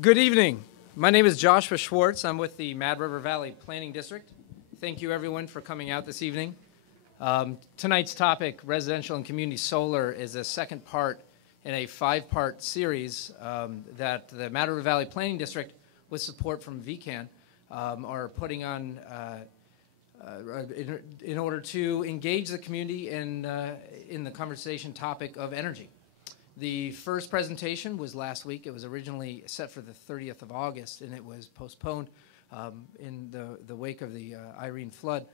Good evening. My name is Joshua Schwartz. I'm with the Mad River Valley Planning District. Thank you, everyone, for coming out this evening. Tonight's topic, residential and community solar, is a second part in a five-part series that the Mad River Valley Planning District, with support from VCAN, are putting on in order to engage the community in the conversation topic of energy. The first presentation was last week. It was originally set for the 30th of August, and it was postponed in the wake of the Irene flood.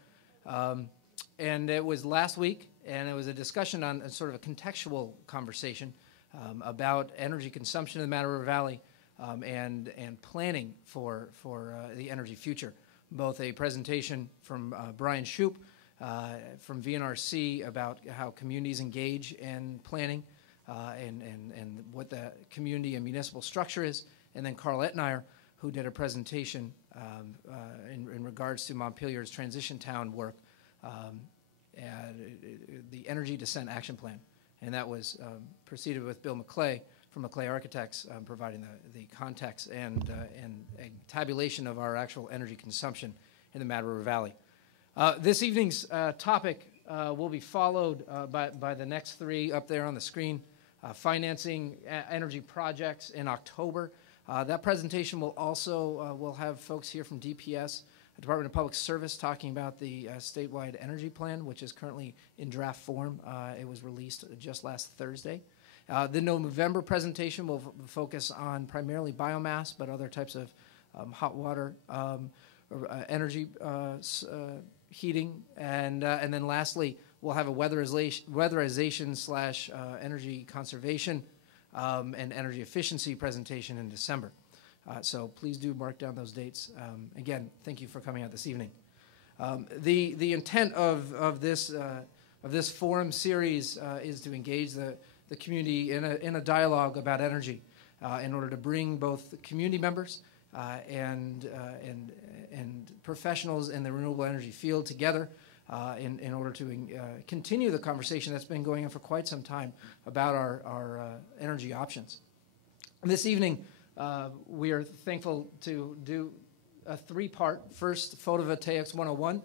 And it was last week, and it was a discussion on a sort of a contextual conversation about energy consumption in the Mad River Valley and planning for the energy future. Both a presentation from Brian Shoup from VNRC about how communities engage in planning, and what the community and municipal structure is, and then Carl Etnier, who did a presentation in regards to Montpelier's transition town work, the Energy Descent Action Plan, and that was preceded with Bill McClay from McClay Architects providing the context and a tabulation of our actual energy consumption in the Mad River Valley. This evening's topic will be followed by the next three up there on the screen. Financing energy projects in October. That presentation will also will have folks here from DPS, Department of Public Service, talking about the statewide energy plan, which is currently in draft form. It was released just last Thursday. The November presentation will focus on primarily biomass, but other types of hot water energy heating, and then lastly, we'll have a weatherization slash energy conservation and energy efficiency presentation in December. So please do mark down those dates. Again, thank you for coming out this evening. The intent of this forum series is to engage the community in a dialogue about energy in order to bring both community members and professionals in the renewable energy field together in order to continue the conversation that's been going on for quite some time about our energy options. This evening, we are thankful to do a three-part. First, Photovoltaics 101.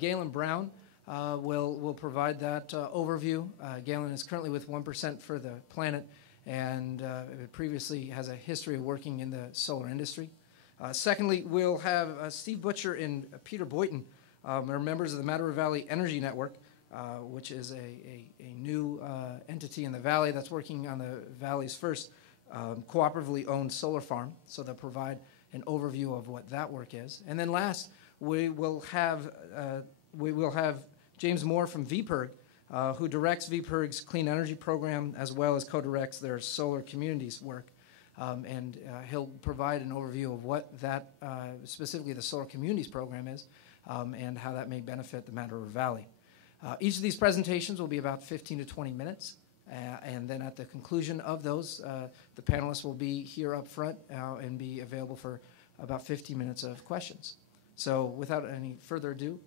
Gaelan Brown will provide that overview. Gaelan is currently with 1% for the Planet and previously has a history of working in the solar industry. Secondly, we'll have Steve Butcher and Peter Boynton, are members of the Mad River Valley Energy Network, which is a new entity in the valley that's working on the valley's first cooperatively owned solar farm. So they'll provide an overview of what that work is. And then last, we will have James Moore from VPIRG, who directs VPIRG's clean energy program as well as co-directs their solar communities work. And he'll provide an overview of what that, specifically the solar communities program is, and how that may benefit the Mad River Valley. Each of these presentations will be about 15 to 20 minutes, and then at the conclusion of those, the panelists will be here up front and be available for about 15 minutes of questions. So without any further ado,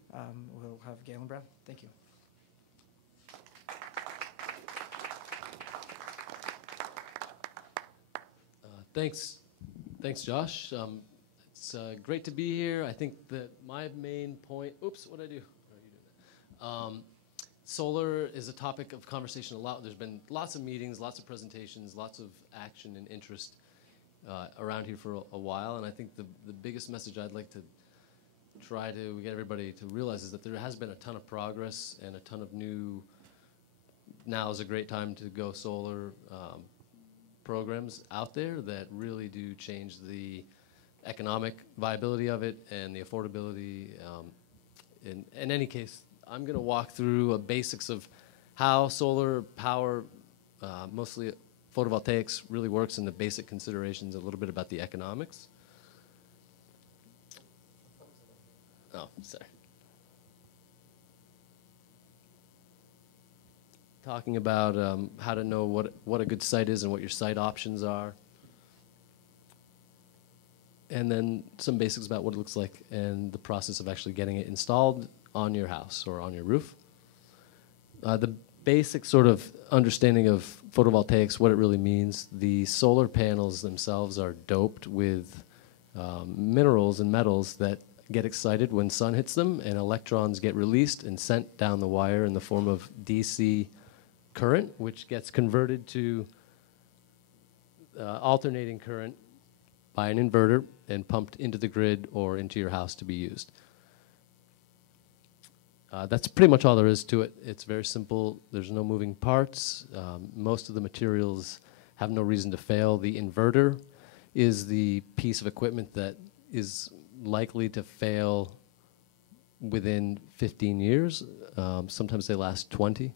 we'll have Gaelan Brown. Thank you. Thanks, Josh. It's great to be here. I think that my main point, oops, what'd I do? How are you doing that? Solar is a topic of conversation a lot. There's been lots of meetings, lots of presentations, lots of action and interest around here for a while. And I think the biggest message I'd like to try to get everybody to realize is that there has been a ton of progress and a ton of new, now is a great time to go solar programs out there that really do change the economic viability of it and the affordability. In any case, I'm going to walk through basics of how solar power, mostly photovoltaics, really works and the basic considerations, a little bit about the economics. Oh, sorry. Talking about how to know what a good site is and what your site options are. And then some basics about what it looks like and the process of actually getting it installed on your house or on your roof. The basic sort of understanding of photovoltaics, what it really means, the solar panels themselves are doped with minerals and metals that get excited when sun hits them, and electrons get released and sent down the wire in the form of DC current, which gets converted to alternating current by an inverter and pumped into the grid or into your house to be used. That's pretty much all there is to it. It's very simple. There's no moving parts. Most of the materials have no reason to fail. The inverter is the piece of equipment that is likely to fail within 15 years. Sometimes they last 20.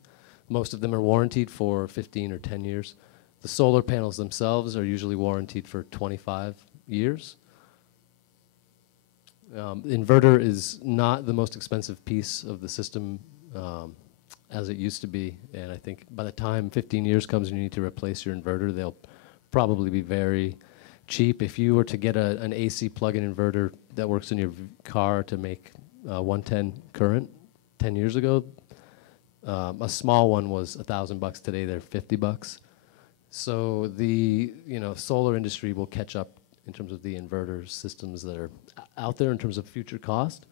Most of them are warranted for 15 or 10 years. The solar panels themselves are usually warranted for 25 years. Inverter is not the most expensive piece of the system as it used to be, and I think by the time 15 years comes and you need to replace your inverter, they'll probably be very cheap. If you were to get an AC plug-in inverter that works in your car to make 110 current 10 years ago, a small one was $1,000. Today they're $50. So the solar industry will catch up in terms of the inverter systems that are out there in terms of future cost.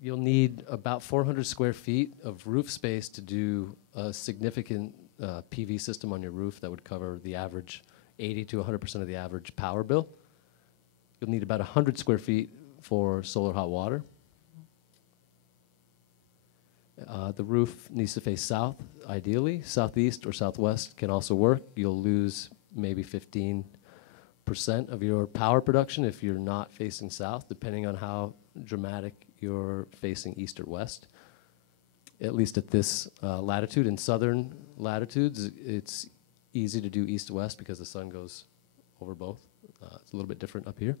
You'll need about 400 square feet of roof space to do a significant PV system on your roof that would cover the average 80 to 100% of the average power bill. You'll need about 100 square feet for solar hot water. The roof needs to face south, ideally. Southeast or southwest can also work. You'll lose maybe 15% of your power production if you're not facing south, depending on how dramatic you're facing east or west. At least at this latitude. In southern latitudes, it's easy to do east-west because the sun goes over both. It's a little bit different up here.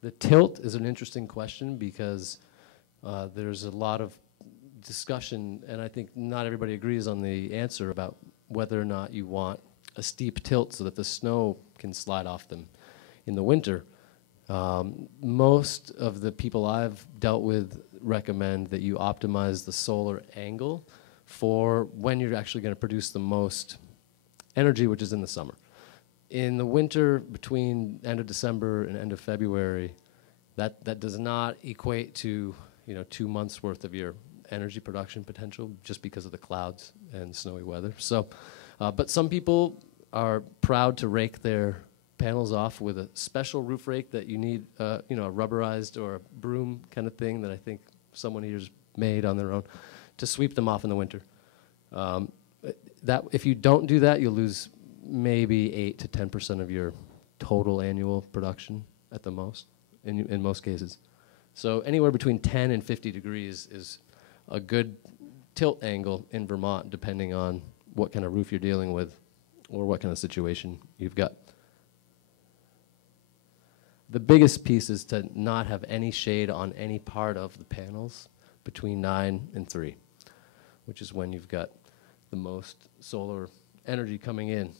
The tilt is an interesting question because there's a lot of discussion, and I think not everybody agrees on the answer about whether or not you want a steep tilt so that the snow can slide off them in the winter. Most of the people I've dealt with recommend that you optimize the solar angle for when you're actually going to produce the most energy, which is in the summer. In the winter, between end of December and end of February, that does not equate to 2 months worth of your energy production potential just because of the clouds and snowy weather. So, but some people are proud to rake their panels off with a special roof rake that you need, a rubberized or a broom kind of thing that I think someone here's made on their own to sweep them off in the winter. That if you don't do that, you'll lose maybe 8 to 10% of your total annual production at the most, in most cases. So anywhere between 10 and 50 degrees is a good tilt angle in Vermont, depending on what kind of roof you're dealing with or what kind of situation you've got. The biggest piece is to not have any shade on any part of the panels between 9 and 3, which is when you've got the most solar energy coming in.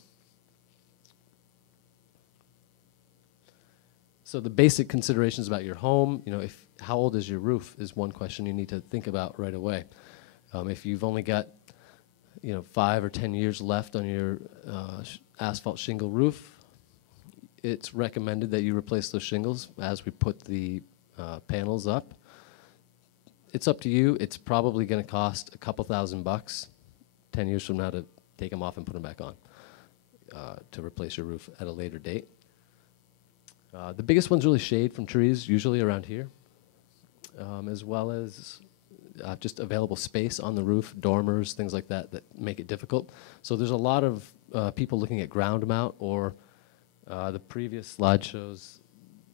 So the basic considerations about your home, how old is your roof is one question you need to think about right away. If you've only got 5 or 10 years left on your asphalt shingle roof, it's recommended that you replace those shingles as we put the panels up. It's up to you. It's probably going to cost a couple $1,000 10 years from now to take them off and put them back on to replace your roof at a later date. The biggest one's really shade from trees, usually around here, as well as just available space on the roof, dormers, things like that make it difficult. So there's a lot of people looking at ground mount, or the previous slide shows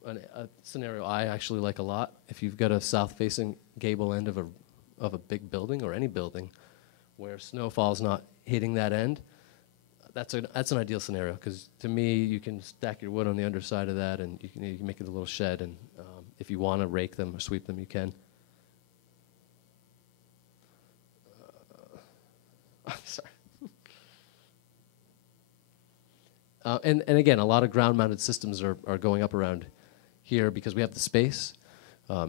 a scenario I actually like a lot. If you've got a south-facing gable end of a big building or any building where snowfall's not hitting that end, that's an ideal scenario, because to me, you can stack your wood on the underside of that, and you can make it a little shed, and if you want to rake them or sweep them, you can. Sorry. And again, a lot of ground-mounted systems are going up around here because we have the space.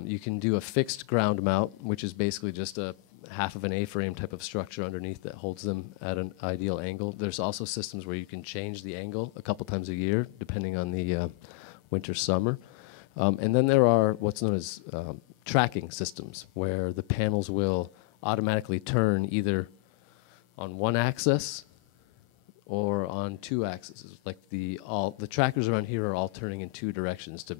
You can do a fixed ground mount, which is basically just a half of an A-frame type of structure underneath that holds them at an ideal angle. There's also systems where you can change the angle a couple times a year, depending on the winter, summer. And then there are what's known as tracking systems, where the panels will automatically turn either on one axis or on two axes. Like the trackers around here are all turning in two directions to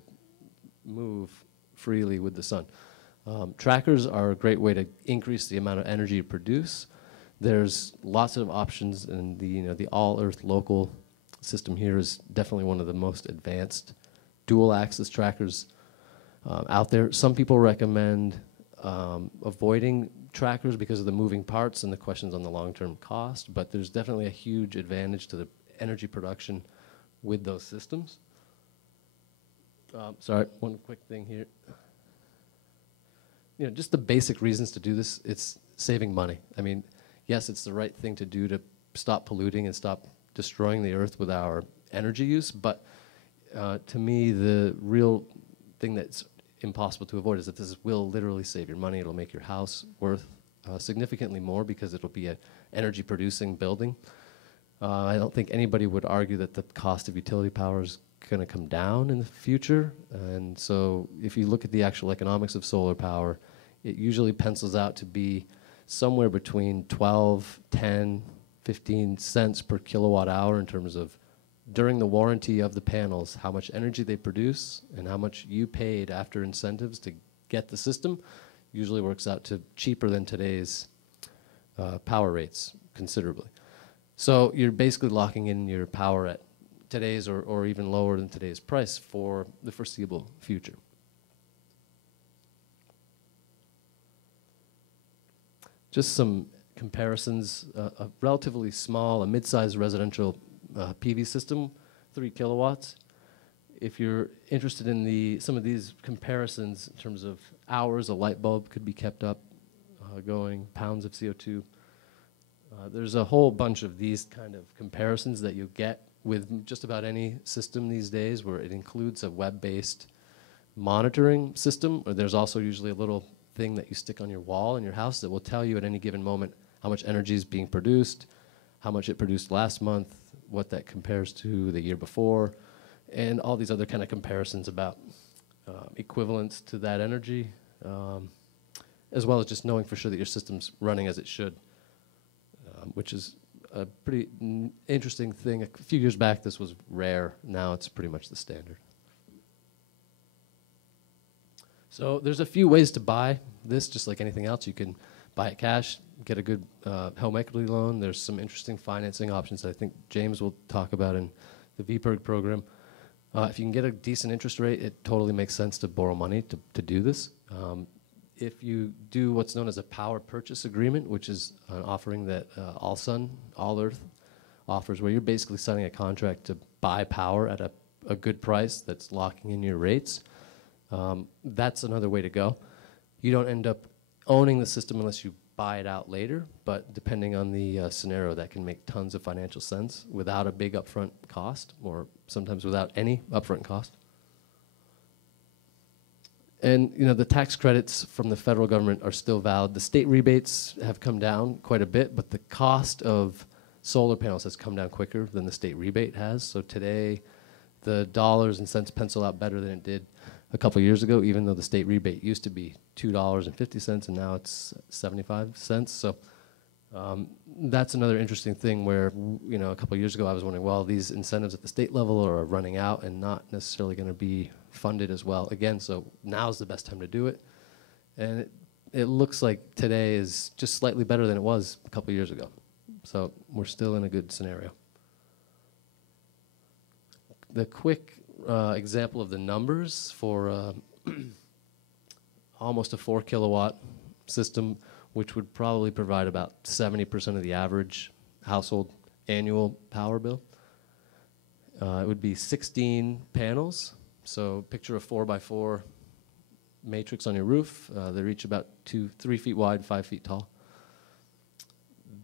move freely with the sun. Trackers are a great way to increase the amount of energy you produce. There's lots of options, and the all-earth local system here is definitely one of the most advanced dual-axis trackers out there. Some people recommend avoiding trackers because of the moving parts and the questions on the long-term cost, but there's definitely a huge advantage to the energy production with those systems. Sorry, one quick thing here. Just the basic reasons to do this, it's saving money. I mean, yes, it's the right thing to do to stop polluting and stop destroying the earth with our energy use, but to me, the real thing that's impossible to avoid is that this will literally save your money. It'll make your house worth significantly more because it'll be an energy-producing building. I don't think anybody would argue that the cost of utility power is going to come down in the future. And so if you look at the actual economics of solar power, it usually pencils out to be somewhere between 12, 10, 15 cents per kilowatt hour in terms of during the warranty of the panels, how much energy they produce and how much you paid after incentives to get the system usually works out to cheaper than today's power rates considerably. So you're basically locking in your power at today's or even lower than today's price for the foreseeable future. Just some comparisons. A relatively small, a mid-sized residential PV system, 3 kilowatts. If you're interested in some of these comparisons in terms of hours a light bulb could be kept up going, pounds of CO2, there's a whole bunch of these kind of comparisons that you get with just about any system these days, where it includes a web-based monitoring system, or there's also usually a little thing that you stick on your wall in your house that will tell you at any given moment how much energy is being produced, how much it produced last month, what that compares to the year before, and all these other kind of comparisons about equivalence to that energy, as well as just knowing for sure that your system's running as it should, which is a pretty interesting thing. A few years back, this was rare. Now it's pretty much the standard. So there's a few ways to buy this, just like anything else. You can buy it cash, get a good home equity loan. There's some interesting financing options that I think James will talk about in the VPIRG program. If you can get a decent interest rate, it totally makes sense to borrow money to do this. If you do what's known as a power purchase agreement, which is an offering that All Sun, All Earth offers, where you're basically signing a contract to buy power at a good price that's locking in your rates, that's another way to go. You don't end up owning the system unless you buy it out later, but depending on the scenario, that can make tons of financial sense without a big upfront cost, or sometimes without any upfront cost. And the tax credits from the federal government are still valid. The state rebates have come down quite a bit, but the cost of solar panels has come down quicker than the state rebate has. So today, the dollars and cents pencil out better than it did a couple of years ago, even though the state rebate used to be $2.50 and now it's 75 cents. So that's another interesting thing where, a couple of years ago I was wondering, well, these incentives at the state level are running out and not necessarily going to be funded as well again. So now's the best time to do it. And it looks like today is just slightly better than it was a couple of years ago. So we're still in a good scenario. The quick example of the numbers for almost a 4 kilowatt system, which would probably provide about 70% of the average household annual power bill. It would be 16 panels. So picture a 4x4 matrix on your roof. They're each about 3 feet wide, 5 feet tall.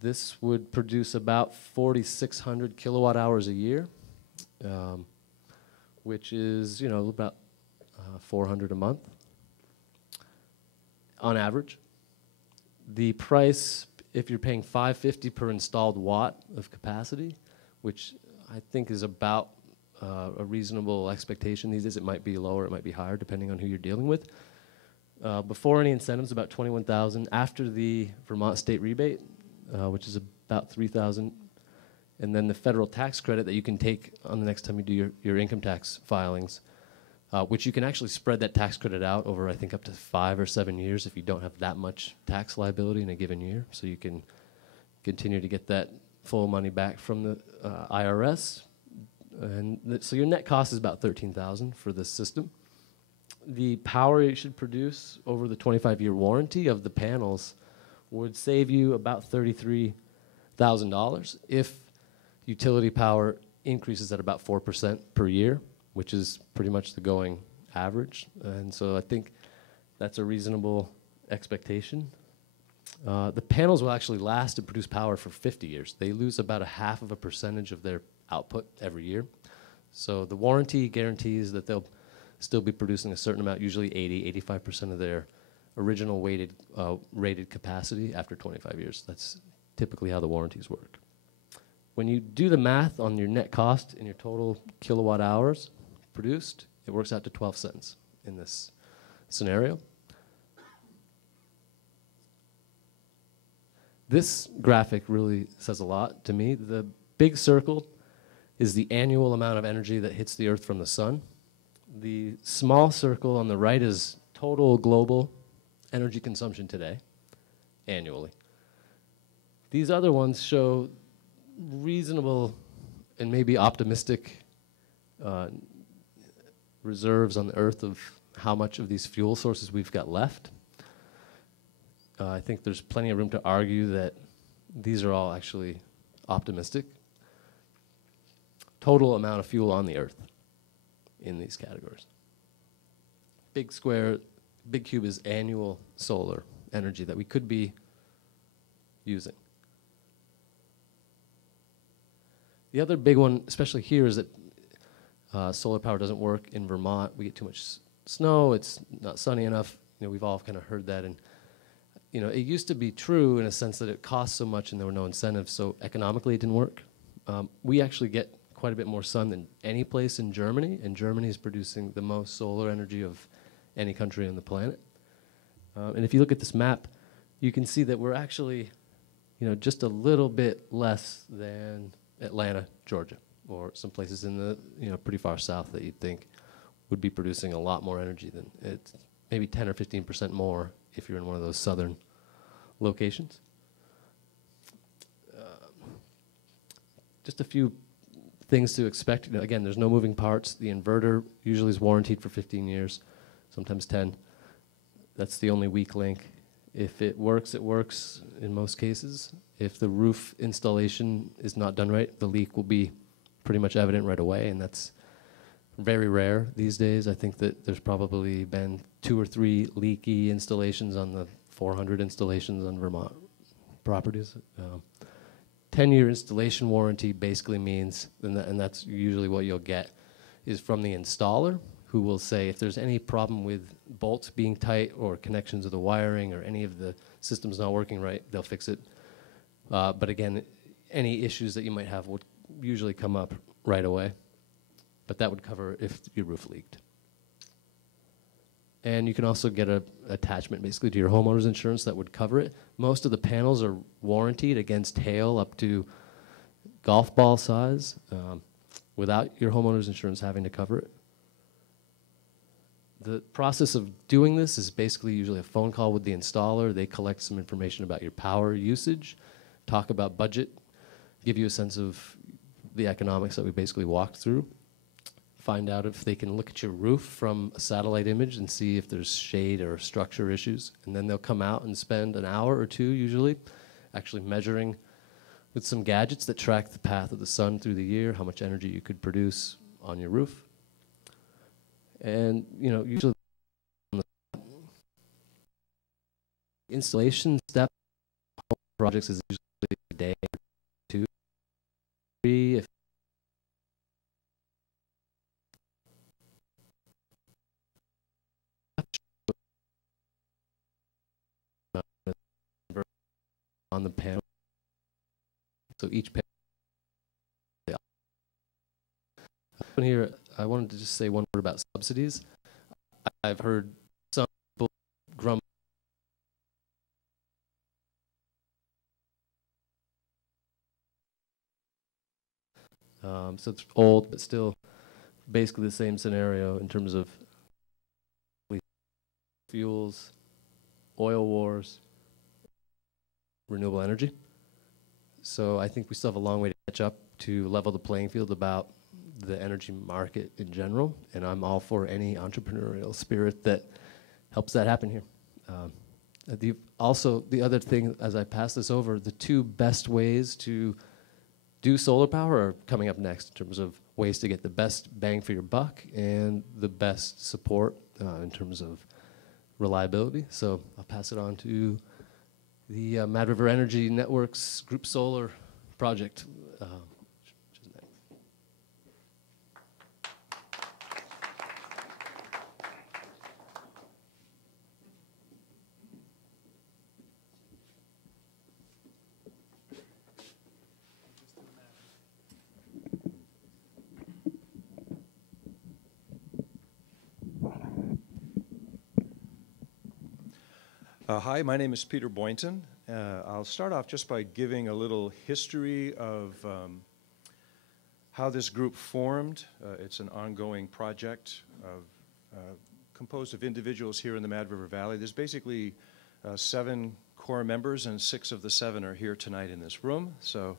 This would produce about 4,600 kilowatt hours a year, which is about 400 a month on average. The price, if you're paying $550 per installed watt of capacity, which I think is about a reasonable expectation these days. It might be lower, it might be higher, depending on who you're dealing with. Before any incentives, about $21,000. After the Vermont state rebate, which is about $3,000, and then the federal tax credit that you can take on the next time you do your income tax filings, which you can actually spread that tax credit out over, I think, up to 5 or 7 years if you don't have that much tax liability in a given year. So you can continue to get that full money back from the IRS. And so your net cost is about $13,000 for this system. The power you should produce over the 25-year warranty of the panels would save you about $33,000 if utility power increases at about 4% per year, which is pretty much the going average. And so I think that's a reasonable expectation. The panels will actually last and produce power for 50 years. They lose about 0.5% of their output every year. So the warranty guarantees that they'll still be producing a certain amount, usually 85% of their original rated capacity after 25 years. That's typically how the warranties work. When you do the math on your net cost and your total kilowatt hours produced, it works out to 12 cents in this scenario. This graphic really says a lot to me. The big circle is the annual amount of energy that hits the Earth from the sun. The small circle on the right is total global energy consumption today, annually. These other ones show reasonable and maybe optimistic reserves on the Earth of how much of these fuel sources we've got left. I think there's plenty of room to argue that these are all actually optimistic. Total amount of fuel on the Earth in these categories. Big square, big cube is annual solar energy that we could be using. The other big one, especially here, is that solar power doesn't work in Vermont. We get too much snow, it's not sunny enough. You know, we've all kind of heard that. And you know, it used to be true in a sense that it cost so much and there were no incentives, so economically it didn't work. We actually get quite a bit more sun than any place in Germany, and Germany is producing the most solar energy of any country on the planet. And if you look at this map, you can see that we're actually, you know, just a little bit less than Atlanta, Georgia, or some places in the, you know, pretty far south that you'd think would be producing a lot more energy than it's maybe 10 or 15% more if you're in one of those southern locations. Just a few things to expect. You know, again, there's no moving parts. The inverter usually is warranted for 15 years, sometimes 10. That's the only weak link. If it works in most cases. If the roof installation is not done right, the leak will be pretty much evident right away, and that's very rare these days. I think that there's probably been 2 or 3 leaky installations on the 400 installations on Vermont properties. 10-year installation warranty basically means, and that's usually what you'll get, is from the installer, who will say if there's any problem with bolts being tight or connections of the wiring or any of the systems not working right, they'll fix it. But again, any issues that you might have would usually come up right away. But that would cover if your roof leaked. And you can also get an attachment basically to your homeowner's insurance that would cover it. Most of the panels are warranted against hail up to golf ball size without your homeowner's insurance having to cover it. The process of doing this is basically usually a phone call with the installer. They collect some information about your power usage, talk about budget, give you a sense of the economics that we basically walked through. Find out if they can look at your roof from a satellite image and see if there's shade or structure issues. And then they'll come out and spend an hour or two, usually, actually measuring with some gadgets that track the path of the sun through the year, how much energy you could produce on your roof. And, you know, usually on the installation step projects is usually a day or 2, 3, if on the panel. So each panel. Here, I wanted to just say one word about subsidies. I've heard some people grumble. So it's old, but still basically the same scenario in terms of fuels, oil wars, renewable energy. So I think we still have a long way to catch up to level the playing field about the energy market in general, and I'm all for any entrepreneurial spirit that helps that happen here. Also, the other thing, as I pass this over, the two best ways to do solar power are coming up next in terms of ways to get the best bang for your buck and the best support in terms of reliability. So I'll pass it on to the Mad River Energy Networks Group Solar project. Which is next. Hi, my name is Peter Boynton. I'll start off just by giving a little history of how this group formed. It's an ongoing project composed of individuals here in the Mad River Valley. There's basically 7 core members, and 6 of the 7 are here tonight in this room. So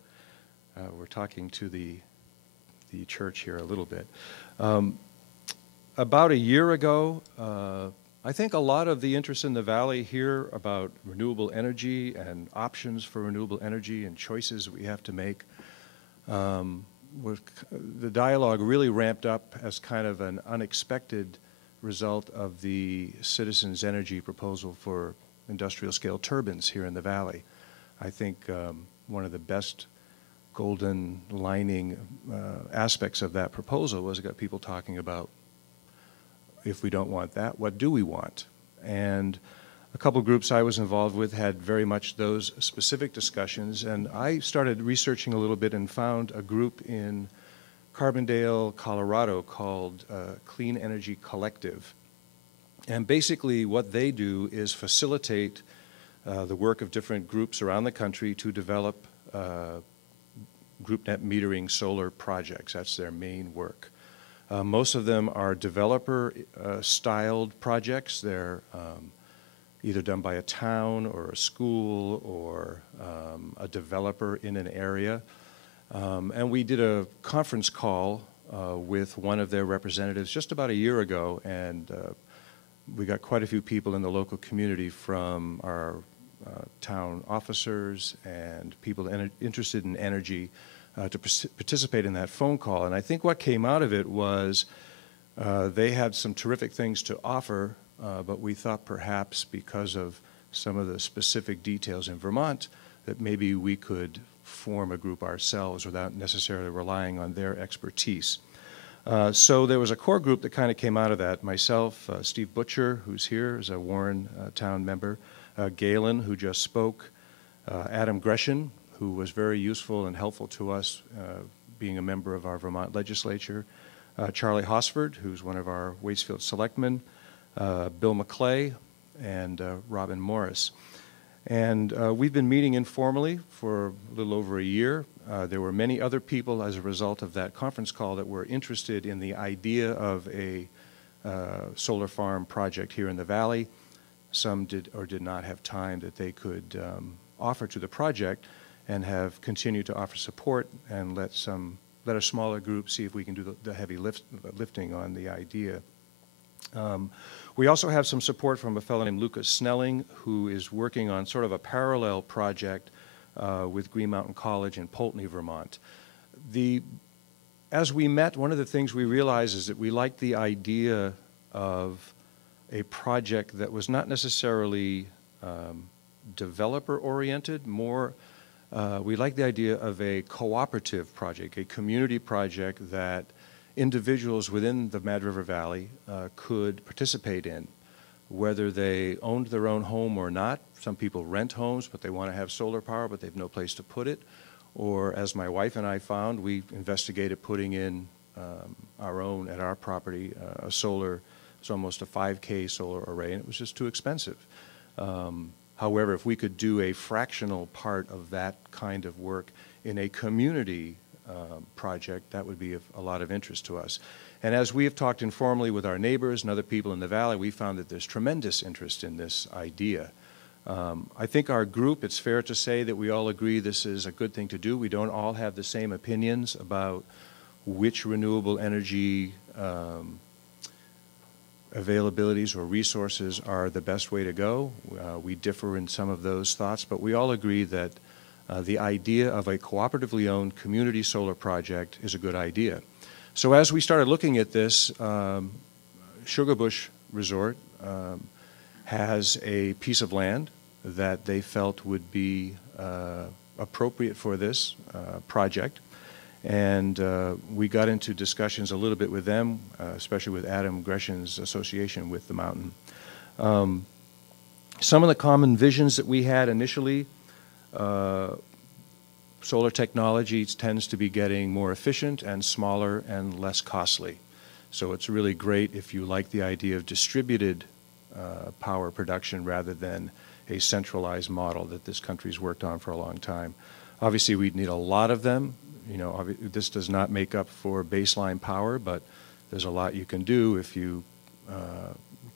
we're talking to the church here a little bit. About a year ago, I think a lot of the interest in the Valley here about renewable energy and options for renewable energy and choices we have to make, the dialogue really ramped up as kind of an unexpected result of the Citizens Energy proposal for industrial scale turbines here in the Valley. I think one of the best golden lining aspects of that proposal was it got people talking about, if we don't want that, what do we want? And a couple groups I was involved with had very much those specific discussions, and I started researching a little bit and found a group in Carbondale, Colorado called Clean Energy Collective. And basically what they do is facilitate the work of different groups around the country to develop group net metering solar projects. That's their main work. Most of them are developer-styled projects. They're either done by a town or a school or a developer in an area. And we did a conference call with one of their representatives just about a year ago, and we got quite a few people in the local community from our town officers and people interested in energy to participate in that phone call. And I think what came out of it was they had some terrific things to offer, but we thought perhaps because of some of the specific details in Vermont that maybe we could form a group ourselves without necessarily relying on their expertise. So there was a core group that kind of came out of that. Myself, Steve Butcher, who's here, is a Warren town member, Gaelan, who just spoke, Adam Gresham, who was very useful and helpful to us being a member of our Vermont legislature, Charlie Hosford, who's one of our Waitsfield selectmen, Bill McClay, and Robin Morris. And we've been meeting informally for a little over a year. There were many other people as a result of that conference call that were interested in the idea of a solar farm project here in the Valley. Some did or did not have time that they could offer to the project, and have continued to offer support and let a smaller group see if we can do the heavy lifting on the idea. We also have some support from a fellow named Lucas Snelling, who is working on sort of a parallel project with Green Mountain College in Poultney, Vermont. As we met, one of the things we realized is that we liked the idea of a project that was not necessarily developer-oriented, more we like the idea of a cooperative project, a community project that individuals within the Mad River Valley could participate in. whether they owned their own home or not. Some people rent homes, but they want to have solar power, but they have no place to put it. Or, as my wife and I found, we investigated putting in our own, at our property, a solar, it's almost a 5K solar array, and it was just too expensive. However, if we could do a fractional part of that kind of work in a community project, that would be of a lot of interest to us. And as we have talked informally with our neighbors and other people in the valley, we found that there's tremendous interest in this idea. I think our group, it's fair to say that we all agree this is a good thing to do. We don't all have the same opinions about which renewable energy availabilities or resources are the best way to go. We differ in some of those thoughts, but we all agree that the idea of a cooperatively owned community solar project is a good idea. So as we started looking at this, Sugarbush Resort has a piece of land that they felt would be appropriate for this project. And we got into discussions a little bit with them, especially with Adam Gresham's association with the mountain. Some of the common visions that we had initially, solar technology tends to be getting more efficient and smaller and less costly. So it's really great if you like the idea of distributed power production rather than a centralized model that this country's worked on for a long time. Obviously, we'd need a lot of them. You know, this does not make up for baseline power, but there's a lot you can do if you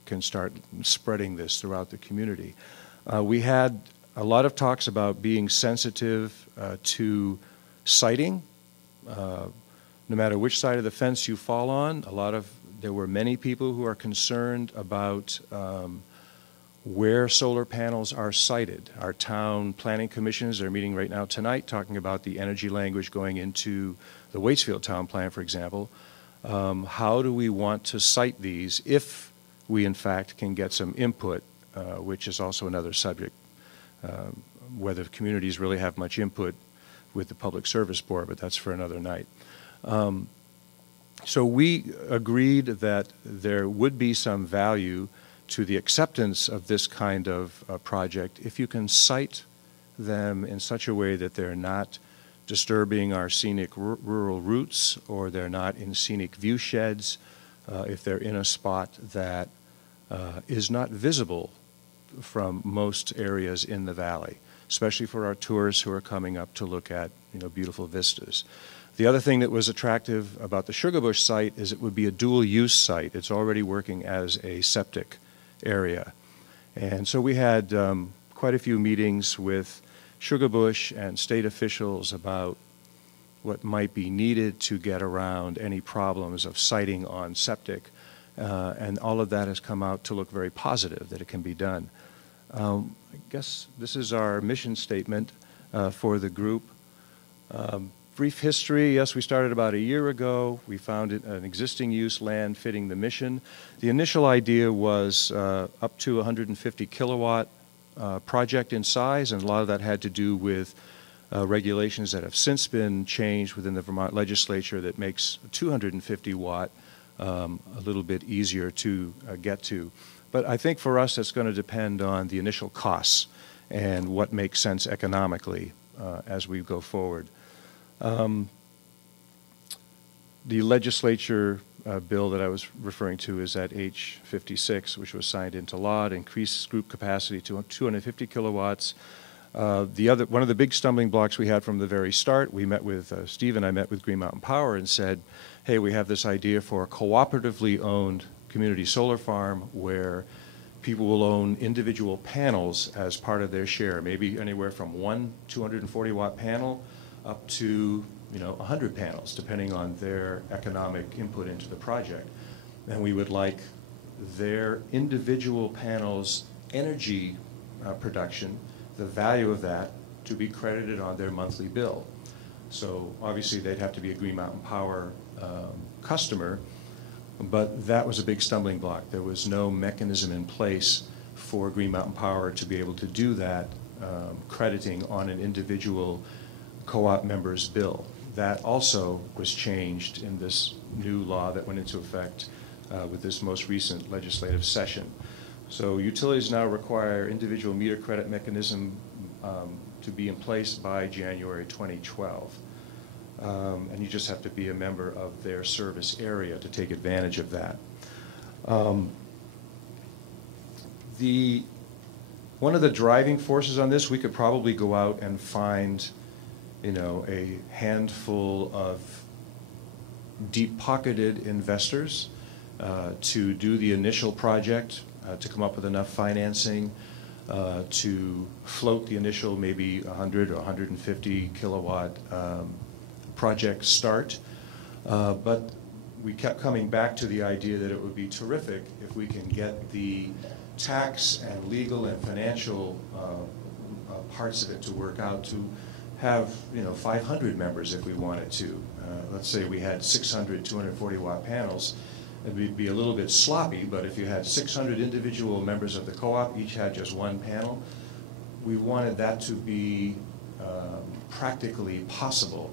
can start spreading this throughout the community. We had a lot of talks about being sensitive to siting. No matter which side of the fence you fall on, there were many people who are concerned about where solar panels are sited. Our town planning commissions are meeting right now tonight talking about the energy language going into the Waitsfield town plan, for example. How do we want to site these if we, in fact, can get some input, which is also another subject, whether communities really have much input with the Public Service Board, but that's for another night. So we agreed that there would be some value to the acceptance of this kind of project if you can site them in such a way that they're not disturbing our scenic rural routes, or they're not in scenic view sheds, if they're in a spot that is not visible from most areas in the valley, especially for our tourists who are coming up to look at, you know, beautiful vistas. The other thing that was attractive about the Sugarbush site is it would be a dual-use site. It's already working as a septic area. And so we had quite a few meetings with Sugarbush and state officials about what might be needed to get around any problems of siting on septic. And all of that has come out to look very positive, that it can be done. I guess this is our mission statement for the group. Brief history, yes, we started about a year ago. We found an existing use land fitting the mission. The initial idea was up to 150 kilowatt project in size, and a lot of that had to do with regulations that have since been changed within the Vermont legislature that makes 250 watt a little bit easier to get to. But I think for us, it's going to depend on the initial costs and what makes sense economically as we go forward. The legislature bill that I was referring to is at H56, which was signed into law. It increased group capacity to 250 kilowatts. One of the big stumbling blocks we had from the very start, we met with, Steve and I met with Green Mountain Power and said, hey, we have this idea for a cooperatively owned community solar farm where people will own individual panels as part of their share, maybe anywhere from one 240 watt panel up to 100 panels, depending on their economic input into the project. And we would like their individual panels' energy production, the value of that, to be credited on their monthly bill. So obviously they'd have to be a Green Mountain Power customer, but that was a big stumbling block. There was no mechanism in place for Green Mountain Power to be able to do that crediting on an individual co-op member's bill. That also was changed in this new law that went into effect with this most recent legislative session. So utilities now require individual meter credit mechanism to be in place by January 2012. And you just have to be a member of their service area to take advantage of that. One of the driving forces on this, we could probably go out and find, a handful of deep-pocketed investors to do the initial project, to come up with enough financing to float the initial maybe 100 or 150 kilowatt project start. But we kept coming back to the idea that it would be terrific if we can get the tax and legal and financial parts of it to work out to have 500 members if we wanted to. Let's say we had 600 240 watt panels. It would be a little bit sloppy, but if you had 600 individual members of the co-op, each had just one panel, we wanted that to be practically possible,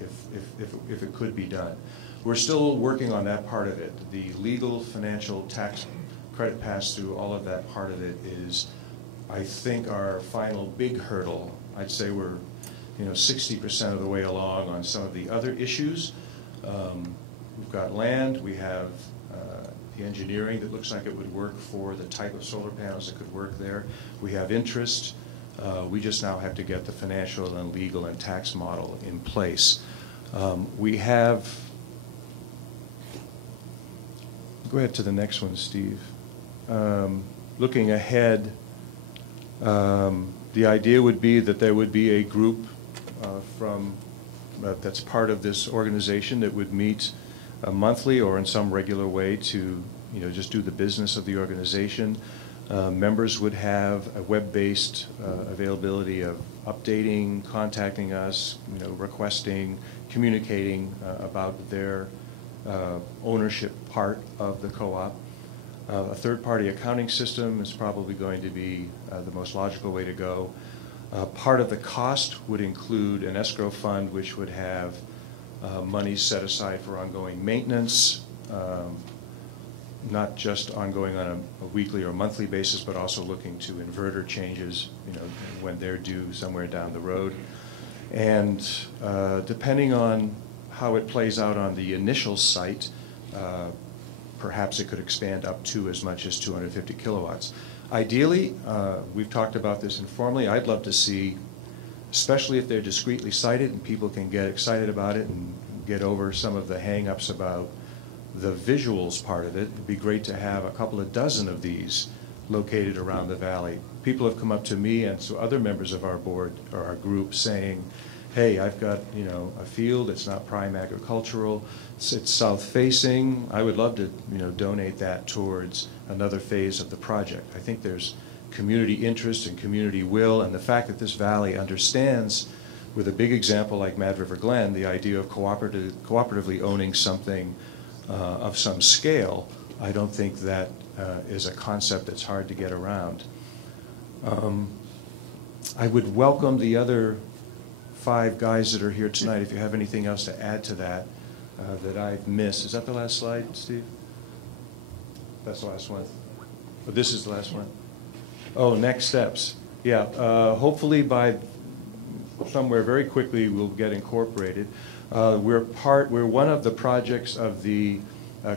if it could be done. We're still working on that part of it. The legal, financial, tax, credit pass-through, all of that part of it is, I think, our final big hurdle. I'd say we're 60% of the way along on some of the other issues. We've got land, we have the engineering that looks like it would work for the type of solar panels that could work there. We have interest. We just now have to get the financial and legal and tax model in place. We have, go ahead to the next one, Steve. Looking ahead, the idea would be that there would be a group that's part of this organization that would meet monthly or in some regular way to just do the business of the organization. Members would have a web-based availability of updating, contacting us, requesting, communicating about their ownership part of the co-op. A third-party accounting system is probably going to be the most logical way to go. Part of the cost would include an escrow fund, which would have money set aside for ongoing maintenance, not just ongoing on a weekly or monthly basis, but also looking to inverter changes, when they're due somewhere down the road. And depending on how it plays out on the initial site, perhaps it could expand up to as much as 250 kilowatts. Ideally, we've talked about this informally, I'd love to see, especially if they're discretely sited and people can get excited about it and get over some of the hang-ups about the visuals part of it. It'd be great to have a couple of dozen of these located around the valley. People have come up to me and to other members of our board or our group saying, hey, I've got a field, it's not prime agricultural, it's south-facing. I would love to donate that towards another phase of the project. I think there's community interest and community will, and the fact that this valley understands, with a big example like Mad River Glen, the idea of cooperatively owning something of some scale. I don't think that is a concept that's hard to get around. I would welcome the other 5 guys that are here tonight if you have anything else to add to that that I've missed. Is that the last slide, Steve? That's the last one. Oh, this is the last one. Oh, next steps. Yeah, hopefully by somewhere very quickly we'll get incorporated. We're one of the projects of the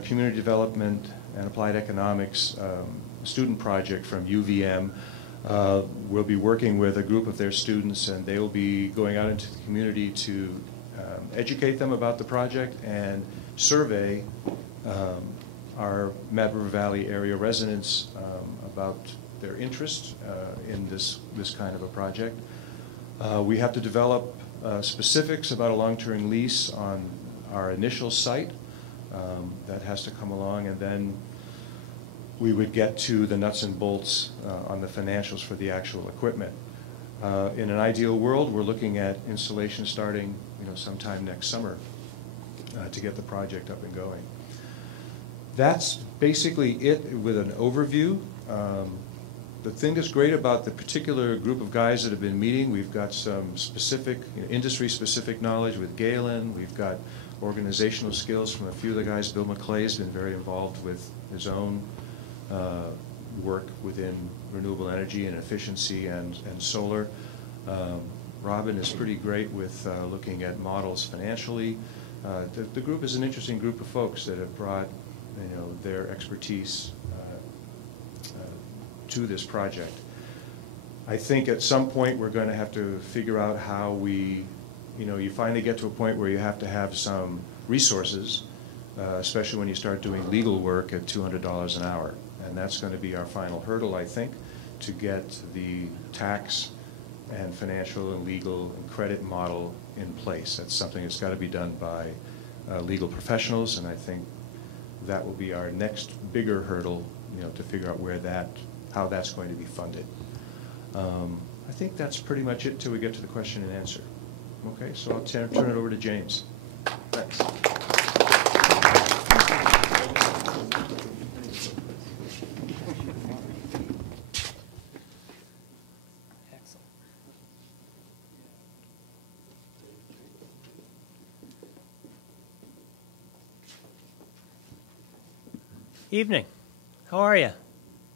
Community Development and Applied Economics student project from UVM. We'll be working with a group of their students, and they will be going out into the community to educate them about the project and survey our Mad River Valley area residents about their interest in this kind of a project. We have to develop specifics about a long-term lease on our initial site. That has to come along, and then we would get to the nuts and bolts on the financials for the actual equipment. In an ideal world, we're looking at installation starting sometime next summer to get the project up and going. That's basically it with an overview. The thing that's great about the particular group of guys that have been meeting, we've got some specific, industry-specific knowledge with Gaelan. We've got organizational skills from a few of the guys. Bill McClay's been very involved with his own work within renewable energy and efficiency and solar. Robin is pretty great with looking at models financially. The group is an interesting group of folks that have brought, their expertise to this project. I think at some point we're going to have to figure out how we, you finally get to a point where you have to have some resources, especially when you start doing legal work at $200 an hour. And that's going to be our final hurdle, I think, to get the tax and financial and legal and credit model in place. That's something that's got to be done by legal professionals, and I think that will be our next bigger hurdle, to figure out how that's going to be funded. I think that's pretty much it till we get to the question and answer. Okay, so I'll turn it over to James. Thanks. Evening. How are you?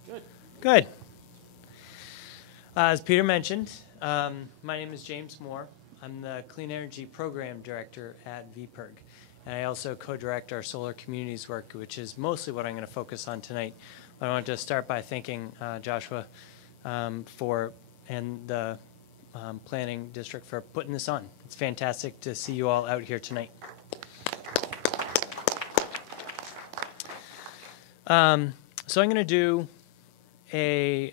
Good. Good. As Peter mentioned, my name is James Moore. I'm the Clean Energy Program Director at VPIRG. And I also co-direct our solar communities work, which is mostly what I'm going to focus on tonight. I want to start by thanking Joshua and the Planning District for putting this on. It's fantastic to see you all out here tonight. So I'm going to do a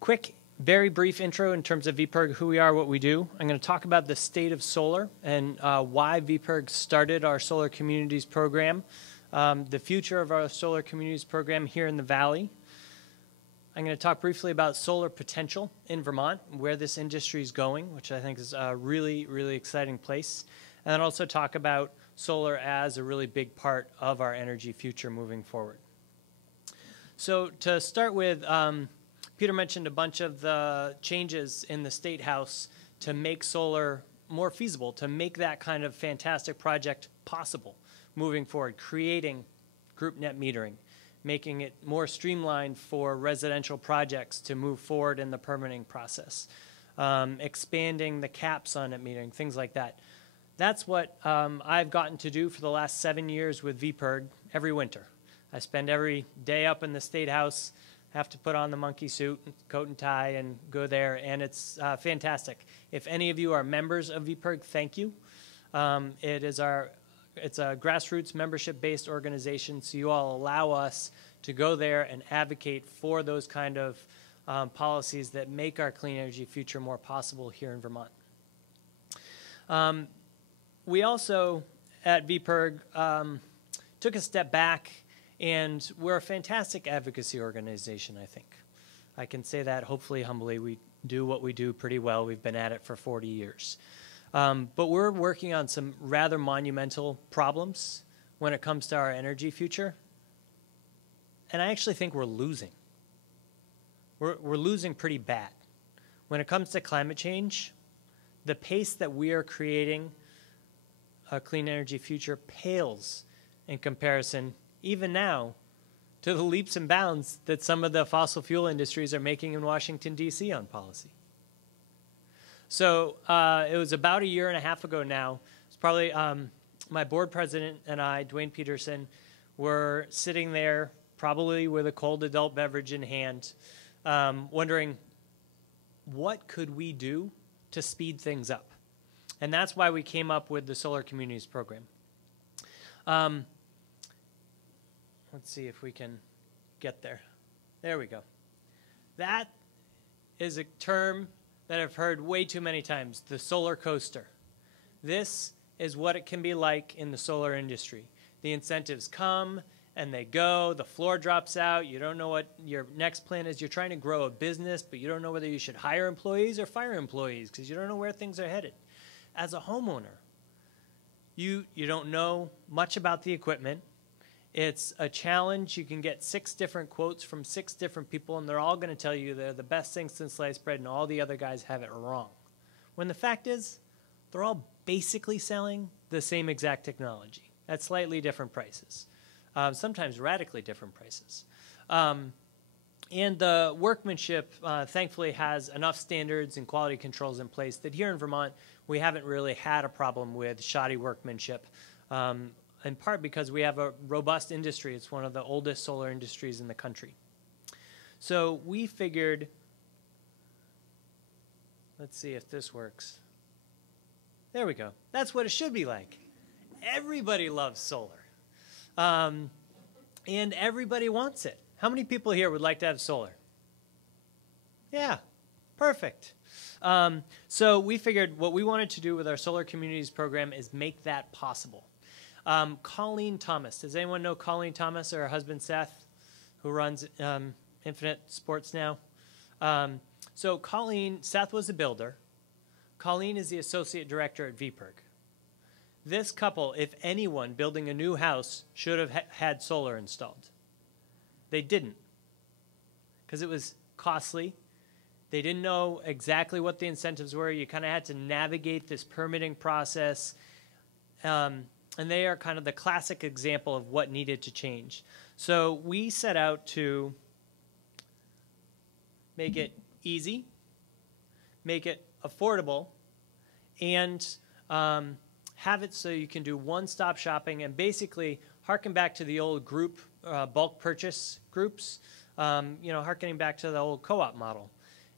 quick, very brief intro in terms of VPIRG, who we are, what we do. I'm going to talk about the state of solar and why VPIRG started our solar communities program, the future of our solar communities program here in the Valley. I'm going to talk briefly about solar potential in Vermont, where this industry is going, which I think is a really, really exciting place. And then also talk about solar as a really big part of our energy future moving forward. So to start with, Peter mentioned a bunch of the changes in the State House to make solar more feasible, to make that kind of fantastic project possible moving forward, creating group net metering, making it more streamlined for residential projects to move forward in the permitting process, expanding the caps on net metering, things like that. That's what I've gotten to do for the last 7 years with VPIRG every winter. I spend every day up in the State House, have to put on the monkey suit, coat and tie, and go there, and it's fantastic. If any of you are members of VPIRG, thank you. It's a grassroots membership-based organization, so you all allow us to go there and advocate for those kind of policies that make our clean energy future more possible here in Vermont. We also, at VPIRG, took a step back, and we're a fantastic advocacy organization, I think. I can say that hopefully humbly. We do what we do pretty well. We've been at it for 40 years. But we're working on some rather monumental problems when it comes to our energy future. And I actually think we're losing. We're losing pretty bad. When it comes to climate change, the pace that we are creating a clean energy future pales in comparison, even now, to the leaps and bounds that some of the fossil fuel industries are making in Washington, D.C. on policy. So it was about 1.5 years ago now. It's probably my board president and I, Dwayne Peterson, were sitting there probably with a cold adult beverage in hand, wondering what could we do to speed things up. And that's why we came up with the Solar Communities Program. Let's see if we can get there. There we go. That is a term that I've heard way too many times, the solar coaster. This is what it can be like in the solar industry. The incentives come and they go, the floor drops out, you don't know what your next plan is. You're trying to grow a business, but you don't know whether you should hire employees or fire employees because you don't know where things are headed. As a homeowner, you don't know much about the equipment. It's a challenge. You can get 6 different quotes from 6 different people, and they're all going to tell you they're the best thing since sliced bread, and all the other guys have it wrong. When the fact is, they're all basically selling the same exact technology at slightly different prices, sometimes radically different prices. And the workmanship, thankfully, has enough standards and quality controls in place that here in Vermont, we haven't really had a problem with shoddy workmanship, in part because we have a robust industry. It's one of the oldest solar industries in the country. So we figured, let's see if this works. There we go. That's what it should be like. Everybody loves solar. And everybody wants it. How many people here would like to have solar? Yeah, perfect. So we figured what we wanted to do with our Solar Communities program is make that possible. Colleen Thomas. Does anyone know Colleen Thomas or her husband Seth, who runs Infinite Sports now? So Seth was a builder. Colleen is the associate director at VPIRG. This couple, if anyone building a new house, should have had solar installed. They didn't, because it was costly. They didn't know exactly what the incentives were. You kind of had to navigate this permitting process. And they are kind of the classic example of what needed to change. So we set out to make it easy, make it affordable, and have it so you can do one-stop shopping and basically harken back to the old group bulk purchase groups, harkening back to the old co-op model.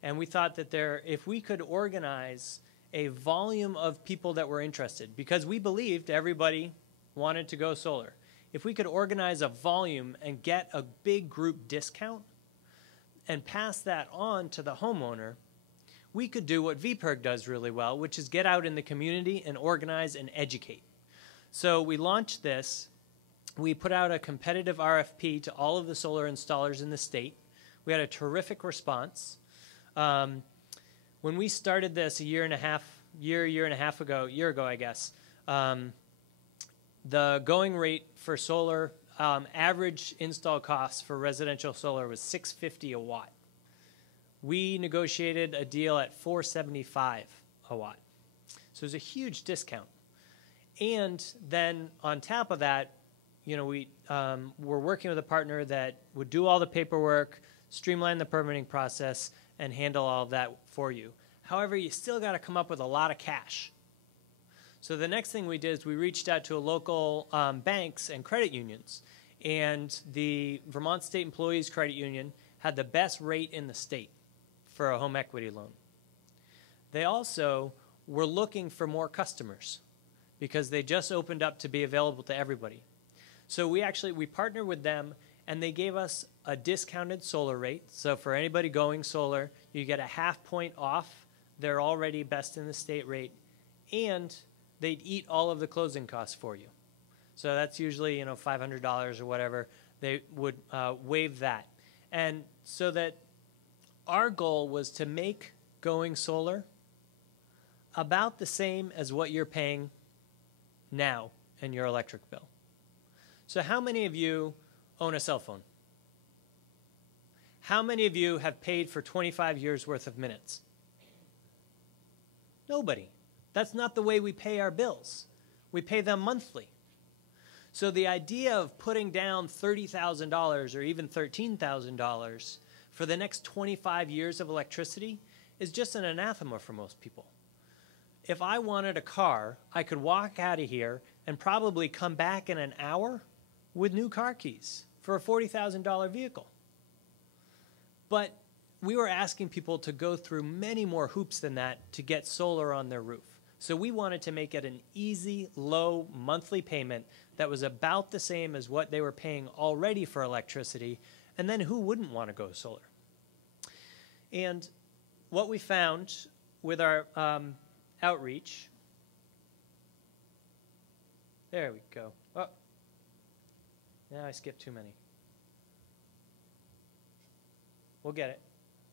And we thought that if we could organize a volume of people that were interested, because we believed everybody wanted to go solar, if we could organize a volume and get a big group discount and pass that on to the homeowner, we could do what VPIRG does really well, which is get out in the community and organize and educate. So we launched this. We put out a competitive RFP to all of the solar installers in the state. We had a terrific response. When we started this a year and a half ago, I guess, the going rate for solar, average install costs for residential solar was $650 a watt. We negotiated a deal at $475 a watt. So it was a huge discount. And then on top of that, we were working with a partner that would do all the paperwork, streamline the permitting process, and handle all of that for you. However, you still got to come up with a lot of cash. So the next thing we did is we reached out to local banks and credit unions. And the Vermont State Employees Credit Union had the best rate in the state for a home equity loan. They also were looking for more customers because they just opened up to be available to everybody. So we partnered with them, and they gave us a discounted solar rate. So for anybody going solar, you get a half point off their already best in the state rate, and they'd eat all of the closing costs for you. So that's usually $500 or whatever. They would waive that. And so that our goal was to make going solar about the same as what you're paying now in your electric bill. So how many of you own a cell phone? How many of you have paid for 25 years worth of minutes? Nobody. That's not the way we pay our bills. We pay them monthly. So the idea of putting down $30,000 or even $13,000 for the next 25 years of electricity is just an anathema for most people. If I wanted a car, I could walk out of here and probably come back in an hour with new car keys for a $40,000 vehicle. But we were asking people to go through many more hoops than that to get solar on their roof. So we wanted to make it an easy, low monthly payment that was about the same as what they were paying already for electricity, and then who wouldn't want to go solar? And what we found with our outreach, there we go. Oh, now I skipped too many. We'll get it.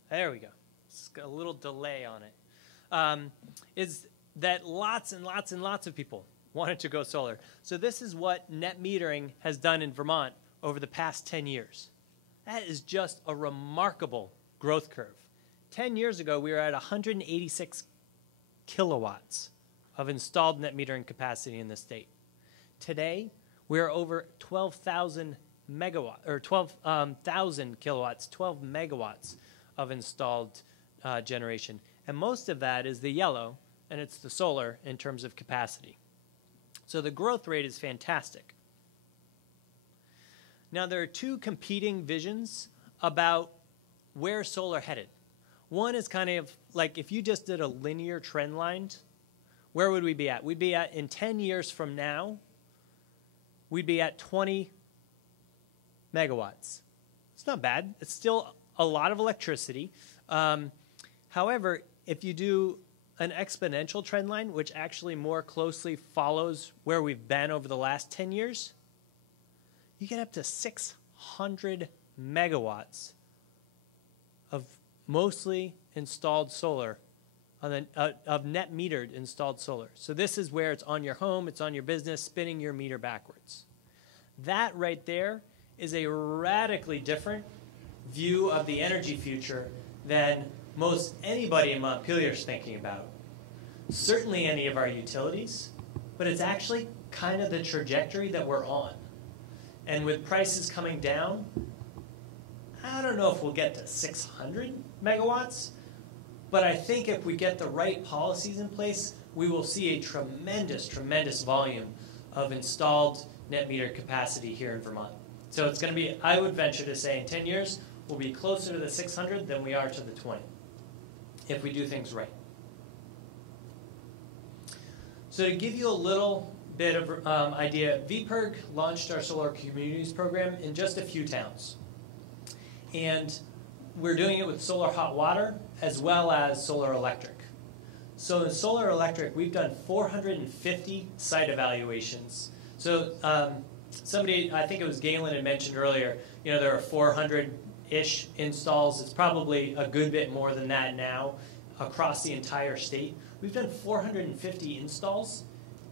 There we go. It's got a little delay on it. Is that lots and lots and lots of people wanted to go solar. So this is what net metering has done in Vermont over the past 10 years. That is just a remarkable growth curve. 10 years ago, we were at 186 kilowatts of installed net metering capacity in the state. Today, we are over 12,000 12,000 kilowatts, 12 megawatts of installed generation. And most of that is the yellow, and it's the solar in terms of capacity. So the growth rate is fantastic. Now, there are two competing visions about where solar headed. One is kind of like if you just did a linear trend line, where would we be at? We'd be at, in 10 years from now, we'd be at 20 megawatts. It's not bad. It's still a lot of electricity. However, if you do an exponential trend line, which actually more closely follows where we've been over the last 10 years, you get up to 600 megawatts of mostly installed solar, of net metered installed solar. So this is where it's on your home, it's on your business, spinning your meter backwards. That right there is a radically different view of the energy future than most anybody in Montpelier is thinking about. Certainly any of our utilities, but it's actually kind of the trajectory that we're on. And with prices coming down, I don't know if we'll get to 600 megawatts, but I think if we get the right policies in place, we will see a tremendous, tremendous volume of installed net meter capacity here in Vermont. So it's going to be, I would venture to say in 10 years, we'll be closer to the 600 than we are to the 20, if we do things right. So to give you a little bit of idea, VPIRG launched our Solar Communities program in just a few towns. And we're doing it with solar hot water as well as solar electric. So in solar electric, we've done 450 site evaluations. So somebody, I think it was Gaelan had mentioned earlier, you know, there are 400-ish installs. It's probably a good bit more than that now across the entire state. We've done 450 installs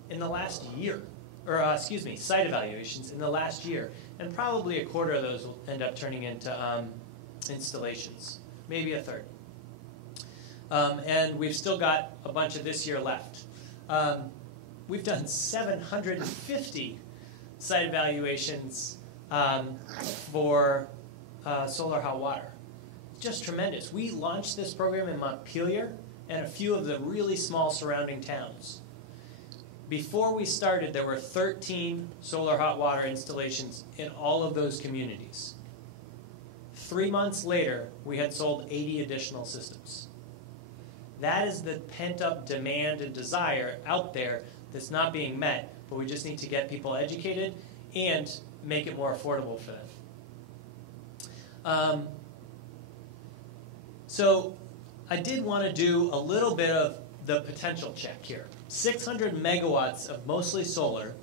in the last year, or excuse me, site evaluations in the last year. And probably a quarter of those will end up turning into installations, maybe a third. And we've still got a bunch of this year left. We've done 750 site evaluations for solar hot water. Just tremendous. We launched this program in Montpelier and a few of the really small surrounding towns. Before we started, there were 13 solar hot water installations in all of those communities. 3 months later, we had sold 80 additional systems. That is the pent-up demand and desire out there that's not being met, but we just need to get people educated and make it more affordable for them. So I did want to do a little bit of the potential check here. 600 megawatts of mostly solar,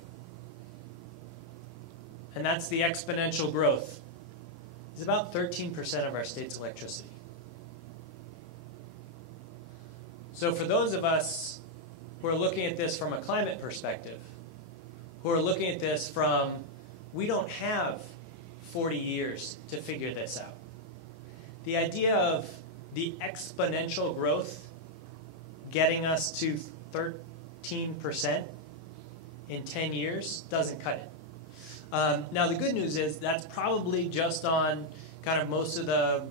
and that's the exponential growth, is about 13% of our state's electricity. So for those of us who are looking at this from a climate perspective, who are looking at this from, we don't have 40 years to figure this out. The idea of the exponential growth getting us to 13% in 10 years doesn't cut it. Now the good news is that's probably just on kind of most of the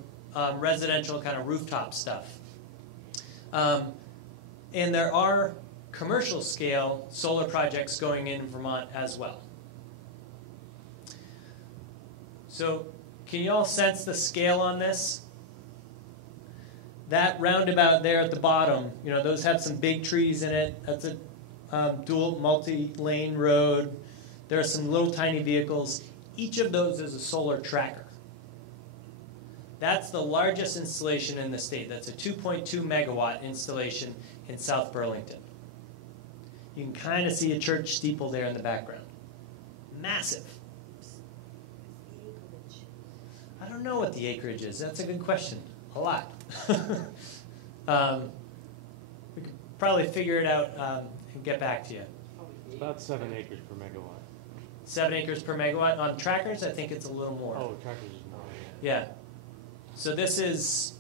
residential kind of rooftop stuff. And there are commercial scale solar projects going in Vermont as well. So can you all sense the scale on this? That roundabout there at the bottom, you know, those have some big trees in it. That's a dual multi-lane road. There are some little tiny vehicles. Each of those is a solar tracker. That's the largest installation in the state. That's a 2.2 megawatt installation in South Burlington. You can kind of see a church steeple there in the background. Massive. I don't know what the acreage is. That's a good question. A lot. We could probably figure it out and get back to you. It's about 7 acres per megawatt. 7 acres per megawatt. On trackers, I think it's a little more. Oh, trackers is more. Yeah. So this is,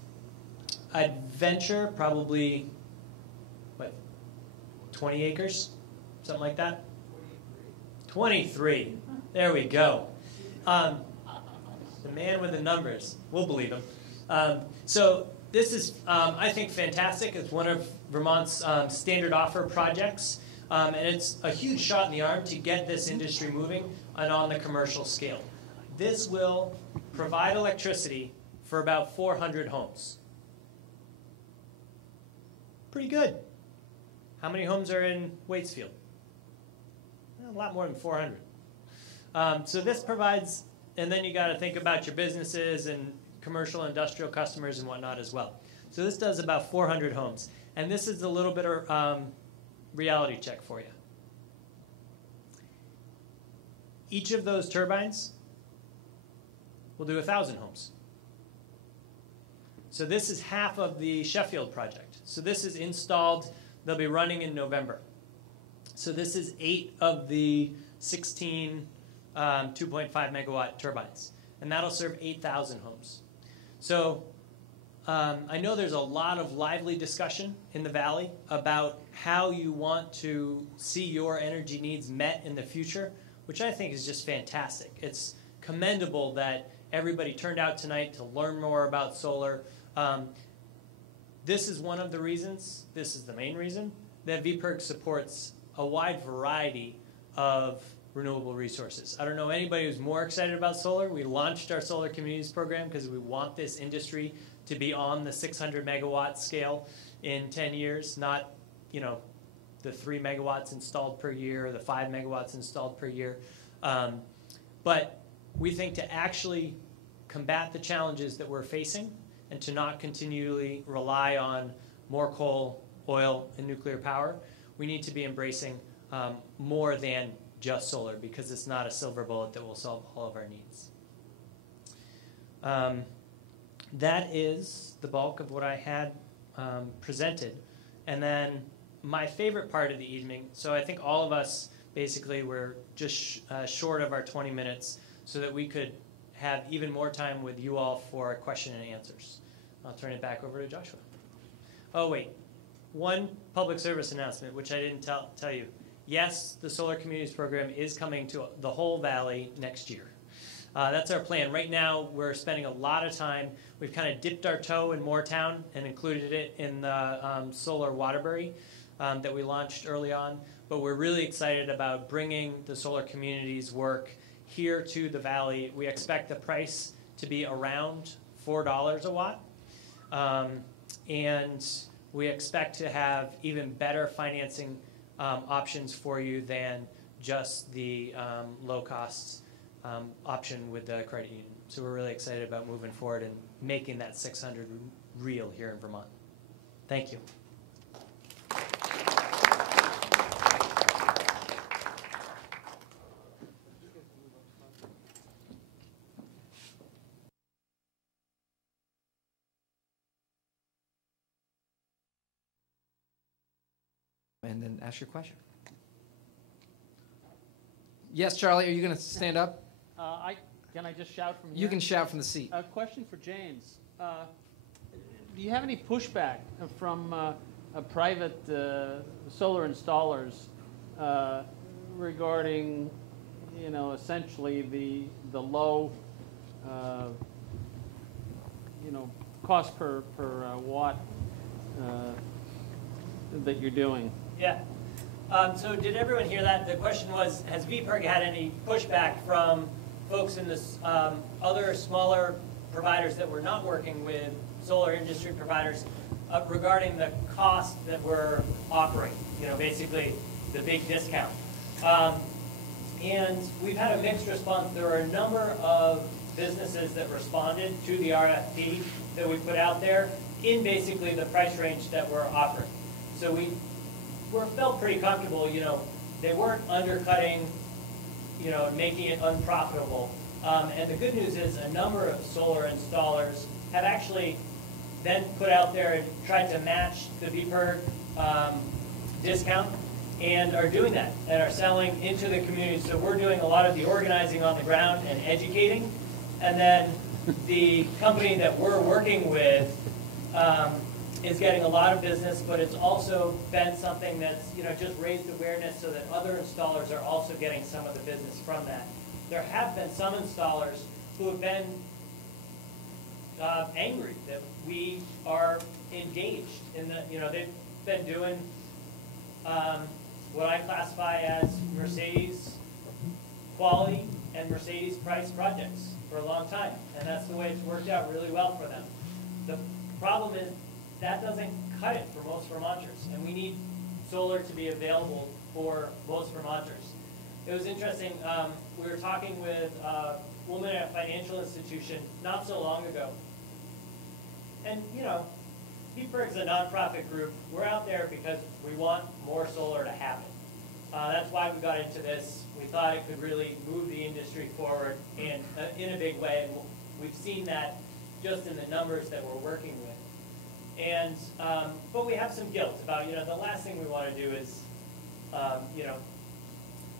I'd venture, probably, what, 20 acres? Something like that? 23. There we go. The man with the numbers. We'll believe him. So this is, I think, fantastic. It's one of Vermont's standard offer projects. And it's a huge shot in the arm to get this industry moving and on the commercial scale. This will provide electricity for about 400 homes. Pretty good. How many homes are in Waitsfield? A lot more than 400. So this provides, and then you got to think about your businesses and commercial industrial customers and whatnot as well. So this does about 400 homes. And this is a little bit of reality check for you. Each of those turbines will do 1,000 homes. So this is half of the Sheffield project. So this is installed, they'll be running in November. So this is 8 of the 16 2.5 megawatt turbines. And that'll serve 8,000 homes. So I know there's a lot of lively discussion in the Valley about how you want to see your energy needs met in the future, which I think is just fantastic. It's commendable that everybody turned out tonight to learn more about solar. This is one of the reasons, this is the main reason, that VPIRG supports a wide variety of renewable resources. I don't know anybody who's more excited about solar. We launched our solar communities program because we want this industry to be on the 600 megawatt scale in 10 years, not, you know, the 3 megawatts installed per year or the 5 megawatts installed per year. But we think to actually combat the challenges that we're facing and to not continually rely on more coal, oil, and nuclear power, we need to be embracing more than just solar, because it's not a silver bullet that will solve all of our needs. That is the bulk of what I had presented. And then my favorite part of the evening, so I think all of us basically were just short of our 20 minutes so that we could have even more time with you all for question and answers. I'll turn it back over to Joshua. Oh, wait. One public service announcement, which I didn't tell you. Yes, the Solar Communities Program is coming to the whole Valley next year. That's our plan. Right now, we're spending a lot of time. We've kind of dipped our toe in Moortown and included it in the Solar Waterbury that we launched early on. But we're really excited about bringing the Solar Communities work here to the Valley. We expect the price to be around $4 a watt. And we expect to have even better financing options for you than just the low-cost option with the credit union. So we're really excited about moving forward and making that 600 real here in Vermont. Thank you. And then ask your question. Yes, Charlie, are you going to stand up? Can I just shout from here? You can shout from the seat. A question for James. Do you have any pushback from private solar installers regarding, you know, essentially the low, you know, cost per watt that you're doing? Yeah. So did everyone hear that? The question was, has VPIRG had any pushback from folks in this other smaller providers that were not working with solar industry providers regarding the cost that we're offering? You know, basically the big discount. And we've had a mixed response. There are a number of businesses that responded to the RFP that we put out there in basically the price range that we're offering. So we felt pretty comfortable, you know, they weren't undercutting, you know, making it unprofitable. And the good news is a number of solar installers have actually then put out there and tried to match the VPIRG discount and are doing that and are selling into the community. So we're doing a lot of the organizing on the ground and educating. And then the company that we're working with is getting a lot of business, but it's also been something that's, you know, just raised awareness so that other installers are also getting some of the business from that. There have been some installers who have been angry that we are engaged in the, they've been doing what I classify as Mercedes quality and Mercedes price projects for a long time. And that's the way it's worked out really well for them. The problem is that doesn't cut it for most Vermonters. And we need solar to be available for most Vermonters. It was interesting, we were talking with a woman at a financial institution not so long ago. And VPIRG is a nonprofit group. We're out there because we want more solar to happen. That's why we got into this. We thought it could really move the industry forward and in a big way. And we've seen that just in the numbers that we're working with. And but we have some guilt about the last thing we want to do is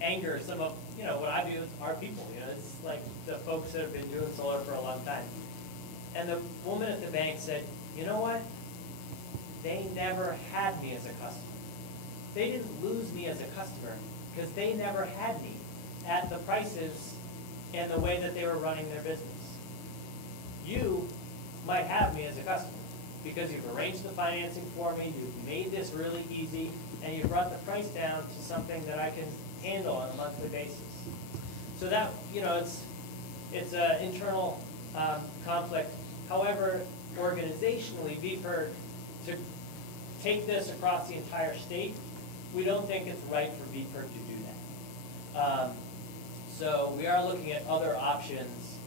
anger some of what I view as our people. It's like the folks that have been doing solar for a long time. And the woman at the bank said, you know what? They never had me as a customer. They didn't lose me as a customer because they never had me at the prices and the way that they were running their business. You might have me as a customer because you've arranged the financing for me, you've made this really easy, and you brought the price down to something that I can handle on a monthly basis. So that, it's an internal conflict. However, organizationally, VPIRG, to take this across the entire state, we don't think it's right for VPIRG to do that. So we are looking at other options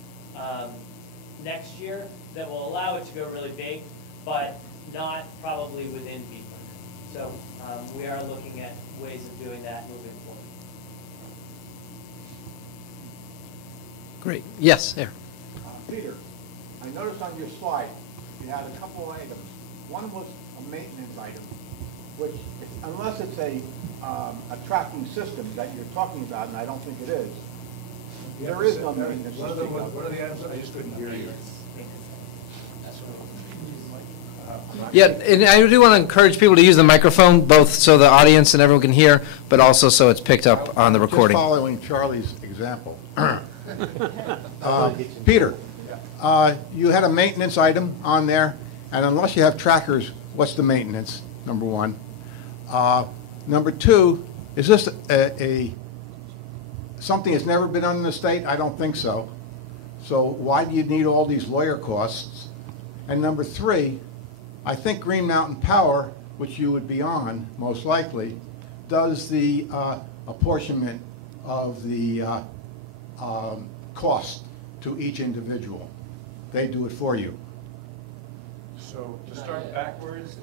next year that will allow it to go really big, but not probably within VPIRG. So we are looking at ways of doing that moving forward. Great. Yes, there. Peter, I noticed on your slide you had a couple of items. One was a maintenance item, which, unless it's a tracking system that you're talking about, and I don't think it is, there is no maintenance system. What are the items? I just couldn't hear you. Yeah, and I do want to encourage people to use the microphone, both so the audience and everyone can hear, but also so it's picked up on the recording. Just following Charlie's example. Peter, you had a maintenance item on there, and unless you have trackers, what's the maintenance, number one? Number two, is this something that's never been done in the state? I don't think so. So why do you need all these lawyer costs? And number three, I think Green Mountain Power, which you would be on, most likely, does the apportionment of the cost to each individual. They do it for you. So to start backwards,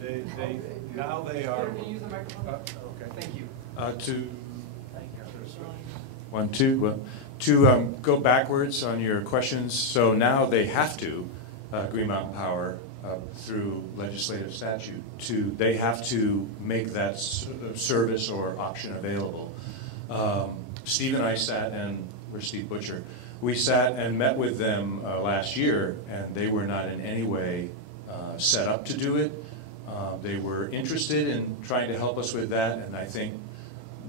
now they are. Use the microphone? Okay. Thank you. To go backwards on your questions, so now they have to, Green Mountain Power, through legislative statute, they have to make that service or option available. Steve and I sat, and we're Steve Butcher, we sat and met with them last year, and they were not in any way set up to do it. They were interested in trying to help us with that, and I think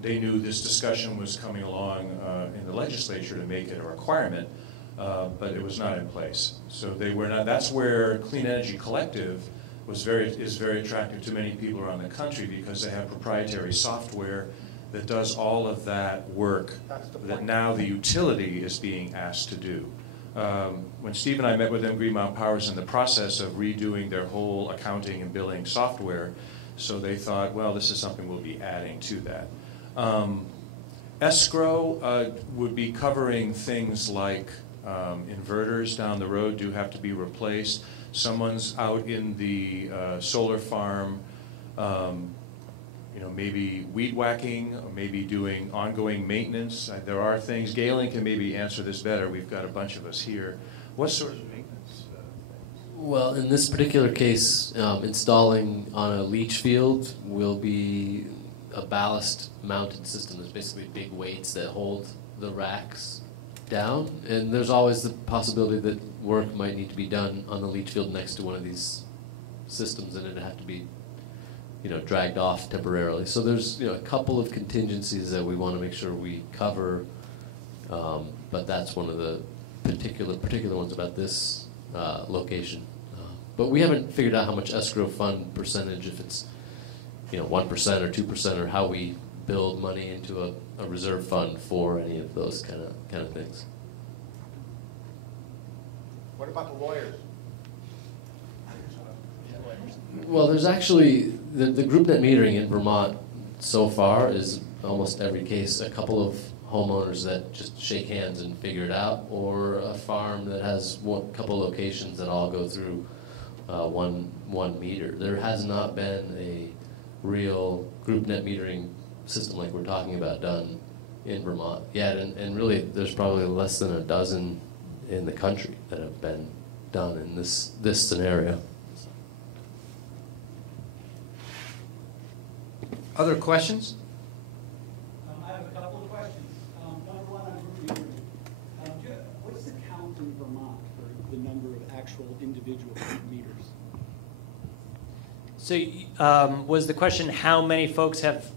they knew this discussion was coming along in the legislature to make it a requirement, but it was not in place. So they were not. That's where Clean Energy Collective is very attractive to many people around the country, because they have proprietary software that does all of that work that now the utility is being asked to do. When Steve and I met with them, Green Mountain Power is in the process of redoing their whole accounting and billing software, so they thought, well, this is something we'll be adding to that. Escrow would be covering things like inverters down the road do have to be replaced. Someone's out in the solar farm, maybe weed whacking, or maybe doing ongoing maintenance. There are things, Gaelan can maybe answer this better. We've got a bunch of us here. What sort of maintenance? Well, in this particular case, installing on a leach field will be a ballast mounted system. There's basically big weights that hold the racks down, and there's always the possibility that work might need to be done on the leach field next to one of these systems, and it'd have to be dragged off temporarily. So there's a couple of contingencies that we want to make sure we cover, but that's one of the particular ones about this location. But we haven't figured out how much escrow fund percentage, if it's 1% or 2%, or how we build money into a reserve fund for any of those kind of things. What about the lawyers? Well, there's actually, the group net metering in Vermont so far is almost every case a couple of homeowners that just shake hands and figure it out, or a farm that has a couple locations that all go through one meter. There has not been a real group net metering system like we're talking about done in Vermont yet, and really there's probably less than a dozen in the country that have been done in this scenario. Other questions? I have a couple of questions. Number one, on group metering. What's the count in Vermont for the number of actual individual group meters? So was the question how many folks have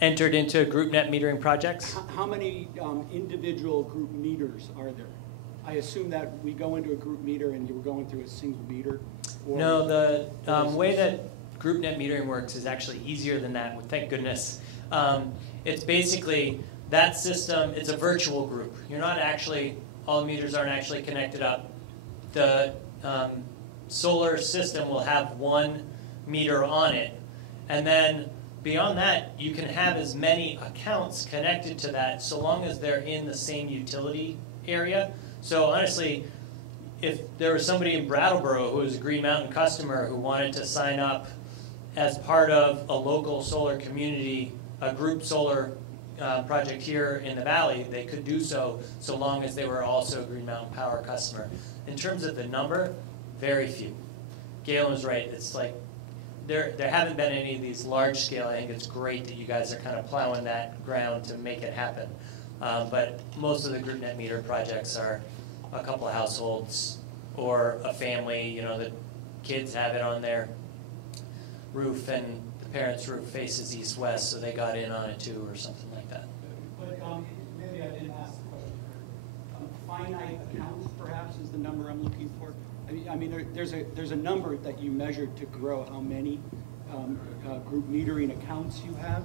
entered into group net metering projects? How many individual group meters are there? I assume that we go into a group meter and you're going through a single meter? Or No, the way that group net metering works is actually easier than that, thank goodness. It's basically that system, it's a virtual group. You're not actually, all the meters aren't actually connected up. The solar system will have one meter on it, and then beyond that, you can have as many accounts connected to that so long as they're in the same utility area. So honestly, if there was somebody in Brattleboro who was a Green Mountain customer who wanted to sign up as part of a local solar community, a group solar project here in the valley, they could do so long as they were also a Green Mountain Power customer. In terms of the number, very few. Gaelan was right. It's like there haven't been any of these large scale. I think it's great that you guys are kind of plowing that ground to make it happen. But most of the group net meter projects are a couple of households or a family. The kids have it on their roof and the parents' roof faces east-west, so they got in on it too, or something like that. But maybe I didn't ask the question. Finite accounts, perhaps, is the number I'm looking for. I mean, there's a number that you measure to grow how many group metering accounts you have.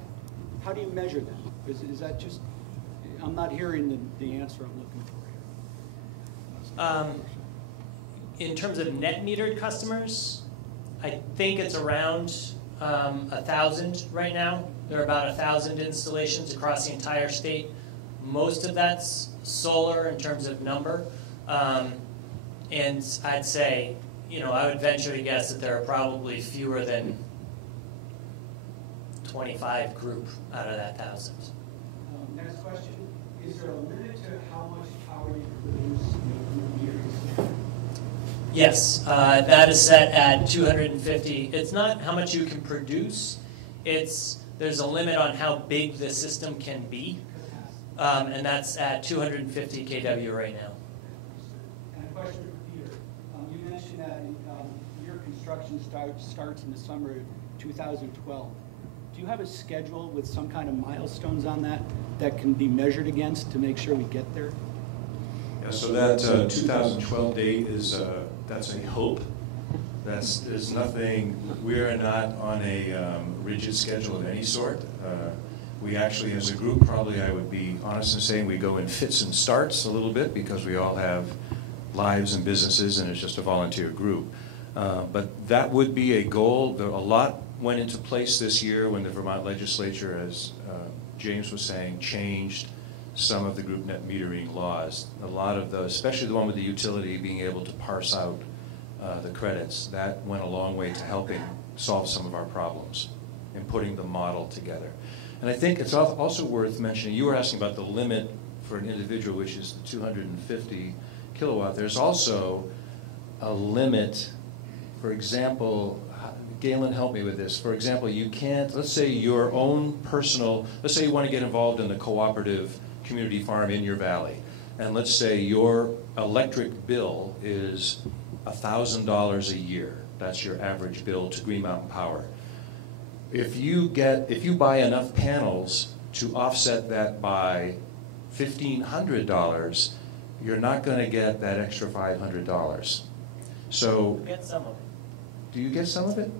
How do you measure that? Is that just? I'm not hearing the answer I'm looking for here. In terms of net metered customers, I think it's around 1,000 right now. There are about 1,000 installations across the entire state. Most of that's solar in terms of number. And I'd say, I would venture to guess that there are probably fewer than 25 group out of that 1,000. Next question. Is there a limit to how much power you can produce in meters? Yes, that is set at 250. It's not how much you can produce. There's a limit on how big the system can be, and that's at 250 kW right now. And a question for Peter. You mentioned that your construction starts in the summer of 2012. Do you have a schedule with some kind of milestones on that can be measured against to make sure we get there? Yeah, so that 2012 date is that's a hope. There's nothing. We are not on a rigid schedule of any sort. We actually, as a group, probably I would be honest in saying we go in fits and starts a little bit because we all have lives and businesses, and it's just a volunteer group. But that would be a goal. A lot went into place this year when the Vermont legislature, as James was saying, changed some of the group net metering laws. A lot of those, especially the one with the utility being able to parse out the credits, that went a long way to helping solve some of our problems and putting the model together. And I think it's also worth mentioning, you were asking about the limit for an individual, which is 250 kilowatt. There's also a limit, for example, Gaelan, help me with this. For example, you can't, let's say your own personal, let's say you want to get involved in the cooperative community farm in your valley. And let's say your electric bill is $1,000 a year. That's your average bill to Green Mountain Power. If you buy enough panels to offset that by $1,500, you're not going to get that extra $500. So, Get some of it. do you get some of it?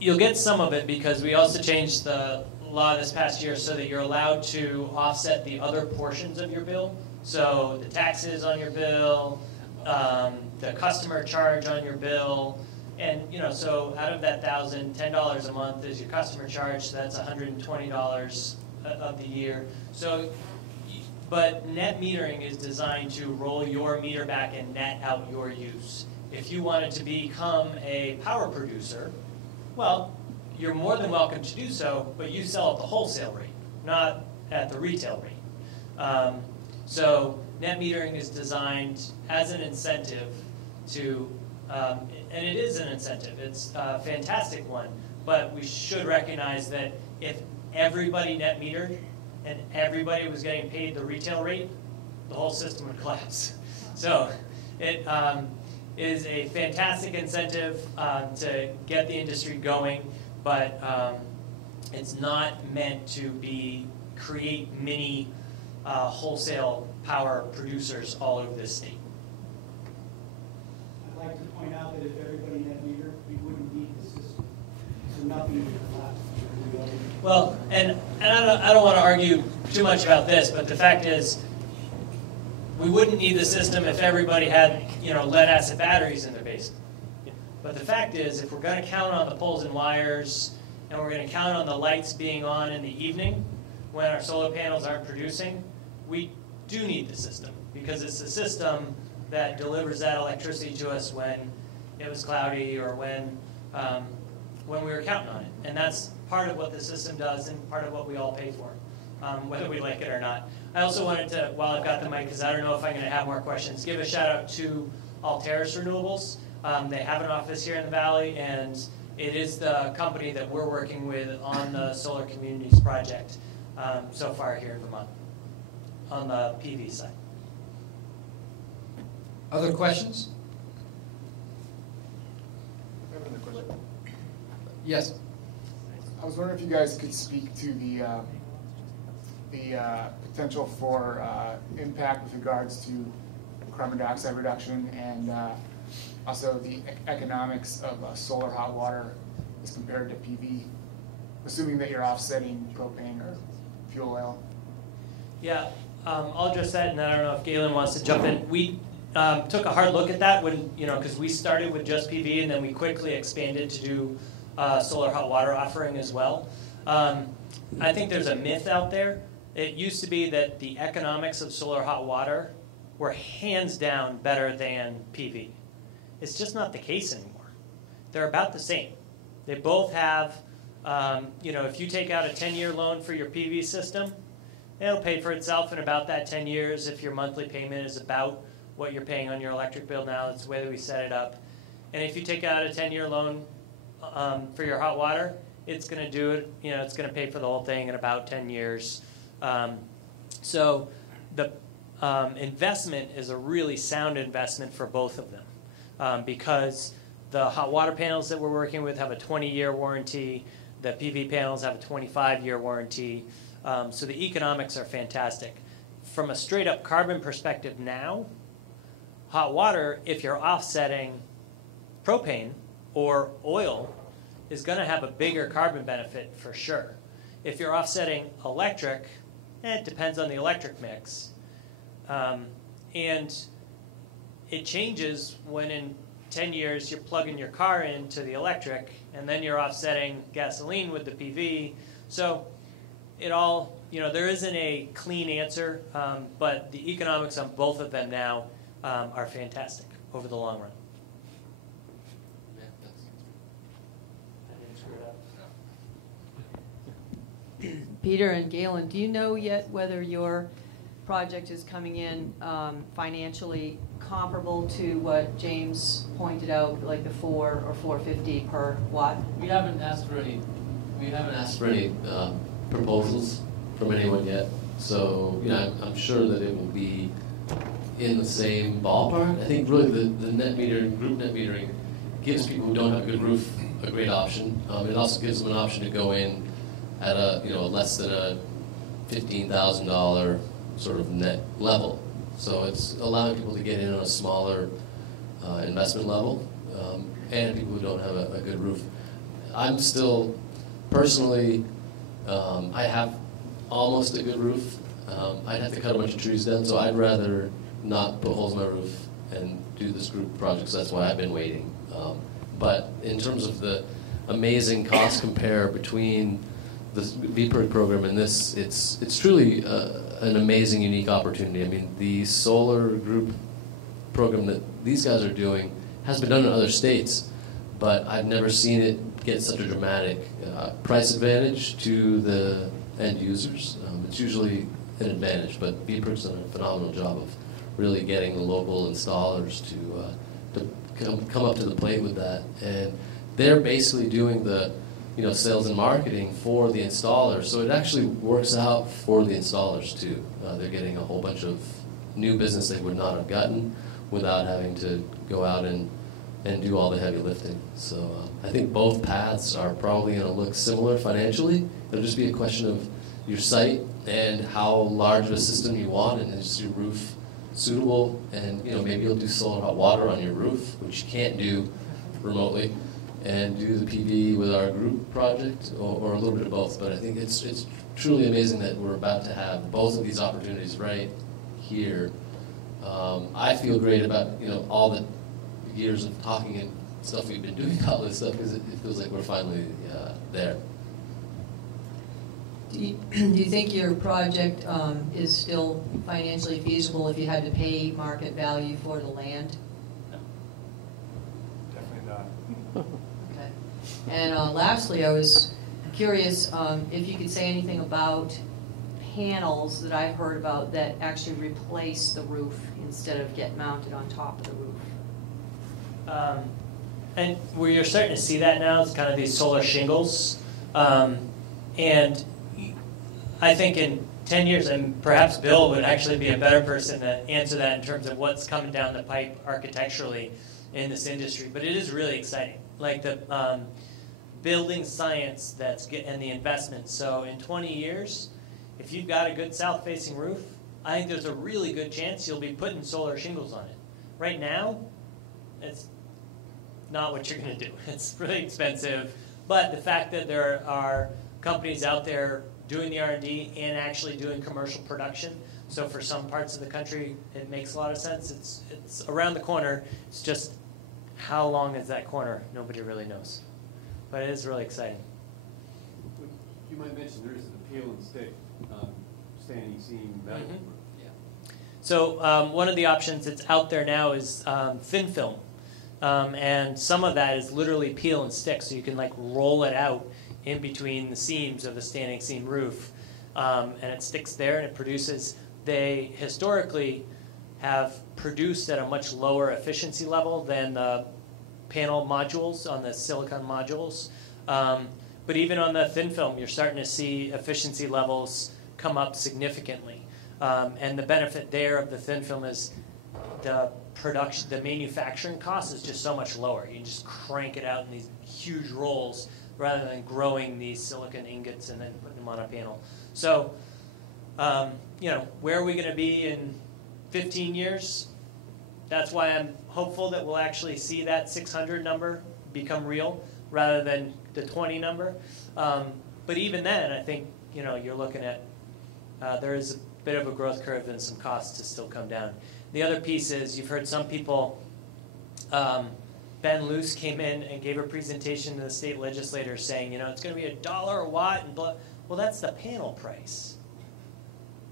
You'll get some of it because we also changed the law this past year so that you're allowed to offset the other portions of your bill. So the taxes on your bill, the customer charge on your bill, and so out of that $1,000, $10 a month is your customer charge. So that's $120 of the year. So, but net metering is designed to roll your meter back and net out your use. If you wanted to become a power producer, well, you're more than welcome to do so, but you sell at the wholesale rate, not at the retail rate. So net metering is designed as an incentive to, and it is an incentive. It's a fantastic one, but we should recognize that if everybody net metered and everybody was getting paid the retail rate, the whole system would collapse. So it is a fantastic incentive to get the industry going, but it's not meant to create mini wholesale power producers all over this state. I'd like to point out that if everybody net metered, we wouldn't need the system. So nothing would collapse. Well, and I don't want to argue too much about this, but the fact is, we wouldn't need the system if everybody had, lead-acid batteries in their basement. But the fact is, if we're going to count on the poles and wires, and we're going to count on the lights being on in the evening when our solar panels aren't producing, we do need the system, because it's the system that delivers that electricity to us when it was cloudy or when we were counting on it. And that's part of what the system does and part of what we all pay for, whether we like it or not. I also wanted to, while I've got the mic, because I don't know if I'm going to have more questions, give a shout out to Alteris Renewables. They have an office here in the Valley, and it is the company that we're working with on the Solar Communities project so far here in Vermont, on the PV side. Other questions? I have another question. Yes. I was wondering if you guys could speak to the potential for impact with regards to carbon dioxide reduction and also the economics of solar hot water as compared to PV, assuming that you're offsetting propane or fuel oil. Yeah, I'll address that, and I don't know if Gaelan wants to jump in. We took a hard look at that when, because we started with just PV and then we quickly expanded to do solar hot water offering as well. I think there's a myth out there. It used to be that the economics of solar hot water were hands down better than PV. It's just not the case anymore. They're about the same. They both have, if you take out a 10-year loan for your PV system, it'll pay for itself in about that 10 years if your monthly payment is about what you're paying on your electric bill now. That's the way that we set it up. And if you take out a 10-year loan for your hot water, it's going to do it, it's going to pay for the whole thing in about 10 years. So the investment is a really sound investment for both of them because the hot water panels that we're working with have a 20-year warranty. The PV panels have a 25-year warranty. So the economics are fantastic. From a straight-up carbon perspective now, hot water, if you're offsetting propane or oil, is going to have a bigger carbon benefit for sure. If you're offsetting electric, it depends on the electric mix. And it changes when in 10 years you're plugging your car into the electric and then you're offsetting gasoline with the PV. So it all, there isn't a clean answer, but the economics on both of them now are fantastic over the long run. Peter and Gaelan, do you know yet whether your project is coming in financially comparable to what James pointed out, like the $4 or $4.50 per watt? We haven't asked for any. Proposals from anyone yet. So I'm sure that it will be in the same ballpark. I think really the net metering, group net metering, gives people who don't have a good roof a great option. It also gives them an option to go in at a less than a $15,000 sort of net level. So it's allowing people to get in on a smaller investment level, and people who don't have a good roof. I'm still, personally, I have almost a good roof. I'd have to cut a bunch of trees down, so I'd rather not put holes in my roof and do this group project, so that's why I've been waiting. But in terms of the amazing cost compare between the VPIRG program and this, it's truly an amazing, unique opportunity. I mean, the solar group program that these guys are doing has been done in other states, but I've never seen it get such a dramatic price advantage to the end users. It's usually an advantage, but VPIRG's done a phenomenal job of really getting the local installers to come up to the plate with that. And they're basically doing the sales and marketing for the installers, so it actually works out for the installers too. They're getting a whole bunch of new business they would not have gotten without having to go out and do all the heavy lifting. So I think both paths are probably going to look similar financially. It'll just be a question of your site and how large of a system you want, and is your roof suitable, and maybe you'll do solar hot water on your roof, which you can't do remotely, and do the PV with our group project, or a little bit of both. But I think it's truly amazing that we're about to have both of these opportunities right here. I feel great about all the years of talking and stuff we've been doing, all this stuff, because it feels like we're finally there. Do you think your project is still financially feasible if you had to pay market value for the land? Definitely not. Okay. And lastly, I was curious if you could say anything about panels that I've heard about that actually replace the roof instead of get mounted on top of the roof. And where you're starting to see that now is kind of these solar shingles. And I think in 10 years, and perhaps Bill would actually be a better person to answer that in terms of what's coming down the pipe architecturally in this industry. But it is really exciting, like the building science and the investment. So in 20 years, if you've got a good south-facing roof, I think there's a really good chance you'll be putting solar shingles on it. Right now, it's not what you're going to do. It's really expensive. But the fact that there are companies out there doing the R&D and actually doing commercial production, so for some parts of the country, it makes a lot of sense. It's around the corner. It's just how long is that corner? Nobody really knows. But it is really exciting. You might mention there is an appeal and stick, standing seam metal. Yeah. So one of the options that's out there now is thin film. And some of that is literally peel and stick, so you can like roll it out in between the seams of the standing seam roof, and it sticks there and it produces. They historically have produced at a much lower efficiency level than the panel modules on the silicon modules. But even on the thin film, you're starting to see efficiency levels come up significantly. And the benefit there of the thin film is the manufacturing cost is just so much lower. You can just crank it out in these huge rolls rather than growing these silicon ingots and then putting them on a panel. So, where are we going to be in 15 years? That's why I'm hopeful that we'll actually see that 600 number become real rather than the 20 number. But even then, I think you're looking at there is a bit of a growth curve and some costs to still come down. The other piece is you've heard some people. Ben Luce came in and gave a presentation to the state legislators saying, it's going to be $1 a watt and blah. Well, that's the panel price.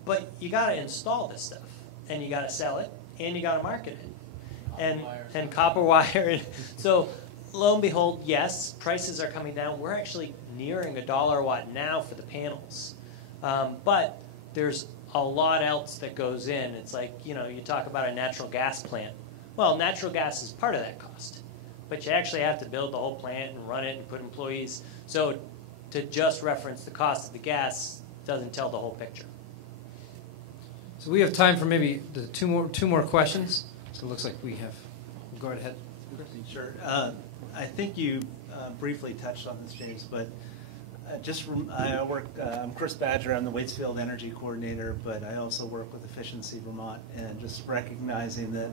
But you got to install this stuff, and you got to sell it, and you got to market it, and copper wire. So, lo and behold, yes, prices are coming down. We're actually nearing $1 a watt now for the panels, but there's a lot else that goes in. It's like you talk about a natural gas plant. Well, natural gas is part of that cost. But you actually have to build the whole plant and run it and put employees. So to just reference the cost of the gas doesn't tell the whole picture. So we have time for maybe two more questions. So it looks like we have. Go right ahead. Sure. I think you briefly touched on this, James, but I'm Chris Badger, I'm the Waitsfield Energy Coordinator, but I also work with Efficiency Vermont, and just recognizing that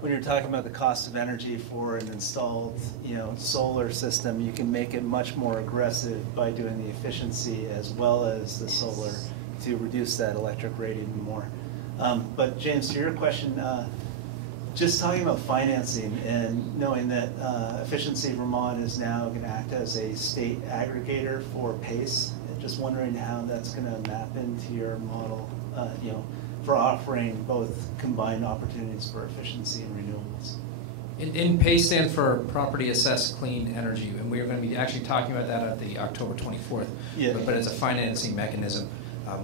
when you're talking about the cost of energy for an installed, solar system, you can make it much more aggressive by doing the efficiency as well as the solar to reduce that electric rate even more. But James, to your question, just talking about financing and knowing that Efficiency Vermont is now going to act as a state aggregator for PACE, just wondering how that's going to map into your model, for offering both combined opportunities for efficiency and renewables. In PACE stand for Property Assessed Clean Energy, and we are going to be actually talking about that at the October 24th. Yeah. But it's a financing mechanism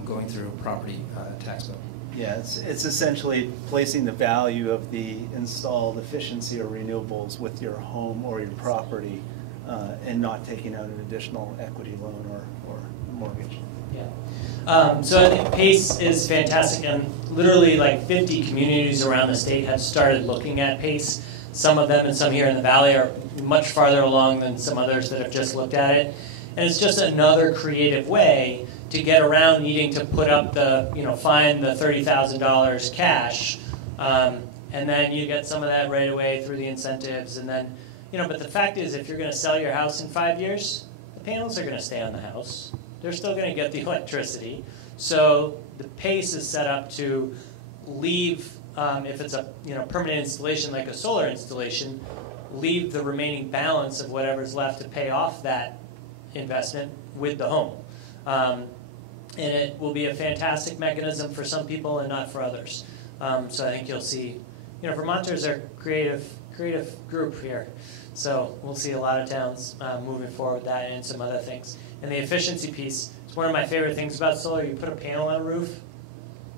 going through a property tax bill. Yeah, it's essentially placing the value of the installed efficiency or renewables with your home or your property and not taking out an additional equity loan or mortgage. Yeah. So I think PACE is fantastic, and literally like 50 communities around the state have started looking at PACE. Some of them and some here in the Valley are much farther along than some others that have just looked at it. And it's just another creative way to get around needing to put up the, find the $30,000 cash, and then you get some of that right away through the incentives, and then, but the fact is, if you're going to sell your house in 5 years, the panels are going to stay on the house. They're still going to get the electricity. So the PACE is set up to leave, if it's a permanent installation like a solar installation, leave the remaining balance of whatever's left to pay off that investment with the home. And it will be a fantastic mechanism for some people and not for others. So I think you'll see, Vermonters are creative group here. So we'll see a lot of towns moving forward with that and some other things. And the efficiency piece, it's one of my favorite things about solar. You put a panel on a roof,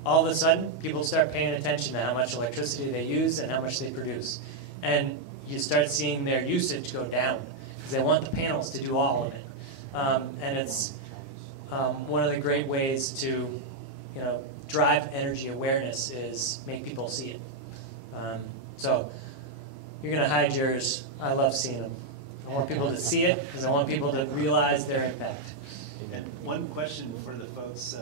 all of a sudden people start paying attention to how much electricity they use and how much they produce. And you start seeing their usage go down because they want the panels to do all of it. And it's one of the great ways to, drive energy awareness is make people see it. So you're going to hide yours. I love seeing them. I want people to see it because I want people to realize their impact. And one question for the folks,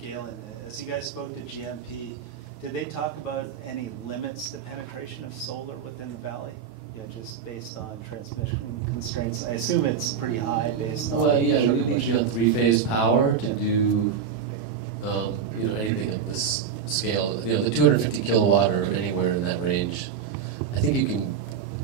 Gaelan, as you guys spoke to GMP, did they talk about any limits to penetration of solar within the valley? Just based on transmission constraints. I assume it's pretty high based on. Well, yeah, we usually on three-phase power to do, anything of this scale. The 250 kilowatt or anywhere in that range. I think you can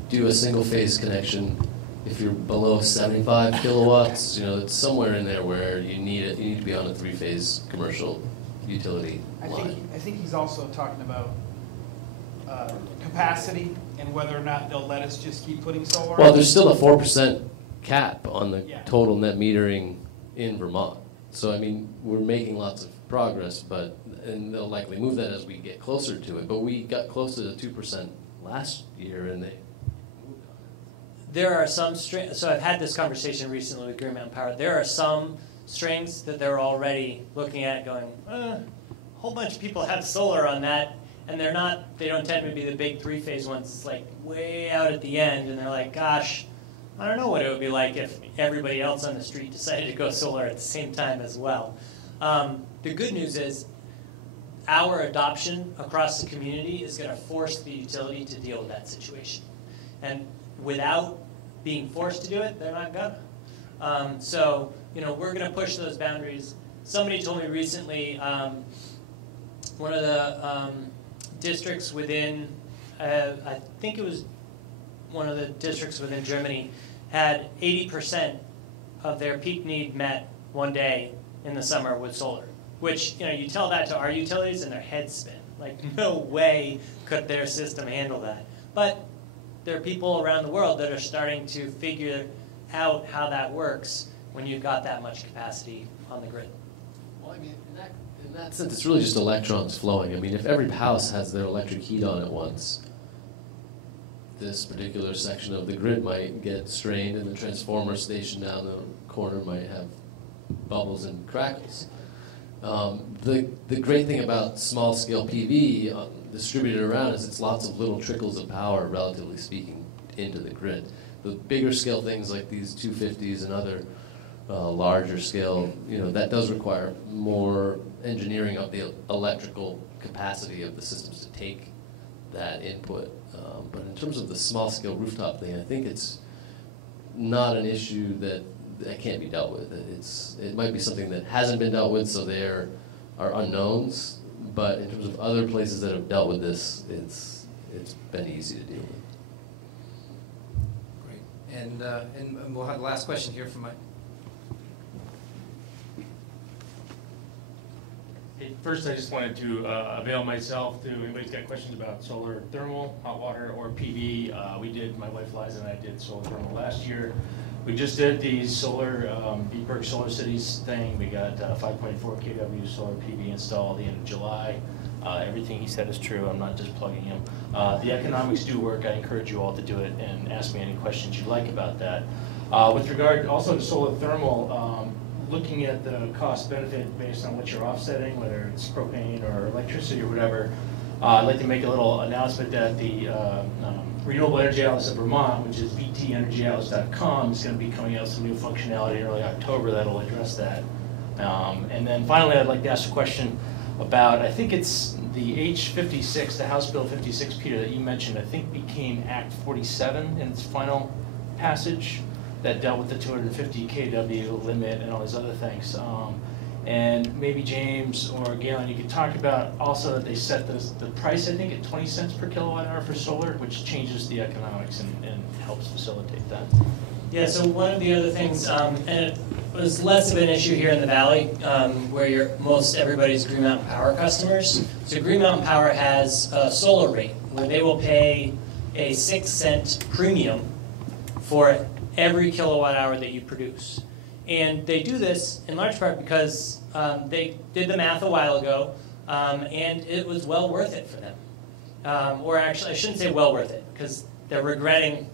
do a single-phase connection if you're below 75 kilowatts. It's somewhere in there where you need it. You need to be on a three-phase commercial utility line. I think he's also talking about capacity and whether or not they'll let us just keep putting solar. Well, there's still a 4% cap on the total net metering in Vermont. So, we're making lots of progress, and they'll likely move that as we get closer to it. But we got closer to 2% last year, and they moved on it. There are some strings, so I've had this conversation recently with Green Mountain Power. There are some strings that they're already looking at going, a whole bunch of people have solar on that. And they don't tend to be the big three-phase ones. It's like way out at the end, and they're like, gosh, I don't know what it would be like if everybody else on the street decided to go solar at the same time as well. The good news is our adoption across the community is going to force the utility to deal with that situation. And without being forced to do it, they're not gonna. So, we're going to push those boundaries. Somebody told me recently, one of the districts within, I think it was one of the districts within Germany, had 80% of their peak need met one day in the summer with solar. Which, you tell that to our utilities and their heads spin. Like, no way could their system handle that. But there are people around the world that are starting to figure out how that works when you've got that much capacity on the grid. Well, in that sense, it's really just electrons flowing. If every house has their electric heat on at once, this particular section of the grid might get strained, and the transformer station down the corner might have bubbles and crackles. The great thing about small-scale PV distributed around is it's lots of little trickles of power, relatively speaking, into the grid. The bigger scale things like these 250s and other larger scale, that does require more engineering of the electrical capacity of the systems to take that input. But in terms of the small scale rooftop thing, I think it's not an issue that can't be dealt with. It might be something that hasn't been dealt with, so there are unknowns. But in terms of other places that have dealt with this, it's been easy to deal with. Great. And we'll have the last question here from Mike. Hey, first, I just wanted to avail myself to anybody's got questions about solar thermal, hot water, or PV. My wife Liza and I did solar thermal last year. We just did the solar, VPIRG Solar Cities thing. We got 5.4 kW solar PV installed at the end of July. Everything he said is true. I'm not just plugging him. The economics do work. I encourage you all to do it and ask me any questions you'd like about that. With regard also to solar thermal, looking at the cost benefit based on what you're offsetting, whether it's propane or electricity or whatever, I'd like to make a little announcement that the Renewable Energy Atlas of Vermont, which is vtenergyatlas.com, is going to be coming out with some new functionality in early October that'll address that. And then finally, I'd like to ask a question about, I think it's the H56, the House Bill 56, Peter, that you mentioned, I think became Act 47 in its final passage, that dealt with the 250 kW limit and all these other things. And maybe James or Gaelan, you could talk about also that they set the price, I think, at 20 cents per kilowatt hour for solar, which changes the economics and helps facilitate that. Yeah, so one of the other things, and it was less of an issue here in the Valley, where most everybody's Green Mountain Power customers. So Green Mountain Power has a solar rate where they will pay a 6-cent premium for every kilowatt hour that you produce. And they do this in large part because they did the math a while ago, and it was well worth it for them. Or actually, I shouldn't say well worth it, because they're regretting.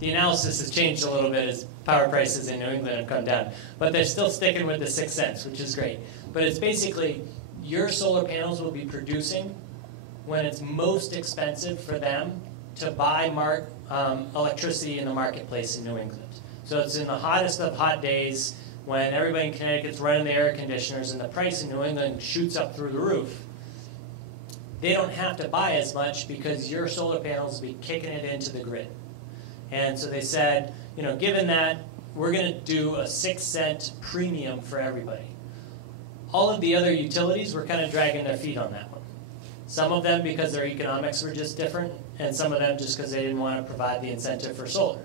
The analysis has changed a little bit as power prices in New England have come down. But they're still sticking with the 6 cents, which is great. But it's basically your solar panels will be producing when it's most expensive for them to buy electricity in the marketplace in New England. So it's in the hottest of hot days when everybody in Connecticut's running the air conditioners and the price in New England shoots up through the roof. They don't have to buy as much because your solar panels will be kicking it into the grid. And so they said, given that, we're going to do a 6-cent premium for everybody. All of the other utilities were kind of dragging their feet on that one. Some of them because their economics were just different, and some of them just because they didn't want to provide the incentive for solar.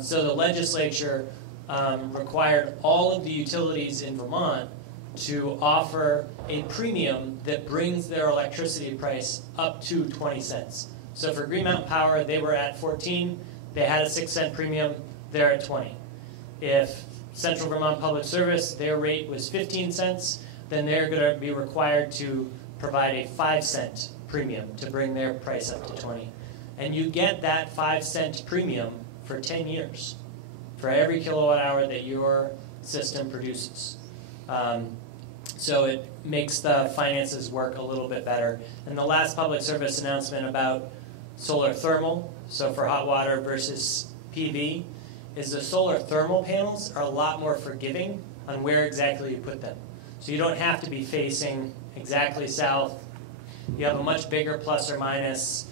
So the legislature required all of the utilities in Vermont to offer a premium that brings their electricity price up to 20 cents. So for Green Mountain Power, they were at 14. They had a 6-cent premium. They're at 20. If Central Vermont Public Service, their rate was 15 cents, then they're going to be required to provide a 5-cent premium to bring their price up to 20. And you get that 5-cent premium for 10 years for every kilowatt hour that your system produces. So it makes the finances work a little bit better. And the last public service announcement about solar thermal, so for hot water versus PV, is the solar thermal panels are a lot more forgiving on where exactly you put them. So you don't have to be facing exactly south. You have a much bigger plus or minus.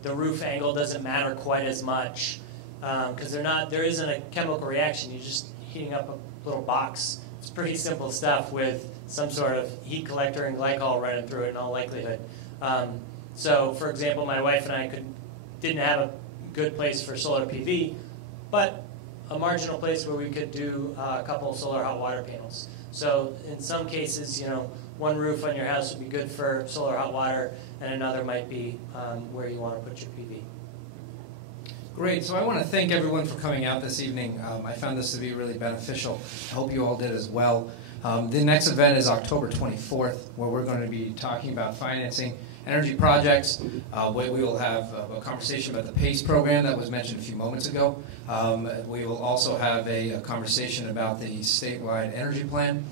The roof angle doesn't matter quite as much because there isn't a chemical reaction. You're just heating up a little box. It's pretty simple stuff with some sort of heat collector and glycol running through it in all likelihood. So, for example, my wife and I didn't have a good place for solar PV, but a marginal place where we could do a couple of solar hot water panels. So in some cases, one roof on your house would be good for solar hot water, and another might be where you want to put your PV. Great. So I want to thank everyone for coming out this evening. I found this to be really beneficial. I hope you all did as well. The next event is October 24th, where we're going to be talking about financing energy projects. We will have a conversation about the PACE program that was mentioned a few moments ago. We will also have a conversation about the statewide energy plan.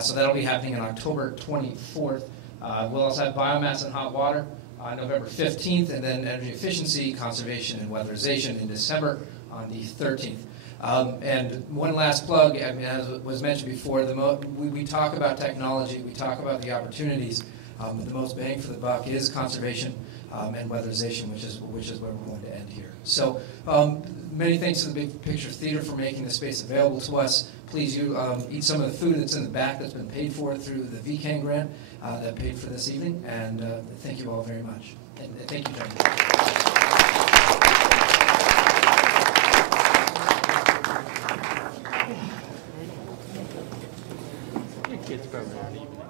So that'll be happening on October 24th. We'll also have biomass and hot water on November 15th, and then energy efficiency, conservation, and weatherization in December on the 13th. And one last plug, I mean, as was mentioned before, we talk about technology, we talk about the opportunities. The most bang for the buck is conservation and weatherization, which is where we're going to end here. So many thanks to the Big Picture Theater for making the space available to us. Please eat some of the food that's in the back that's been paid for through the VCAN grant that paid for this evening. And thank you all very much. And thank you, John. Kids program.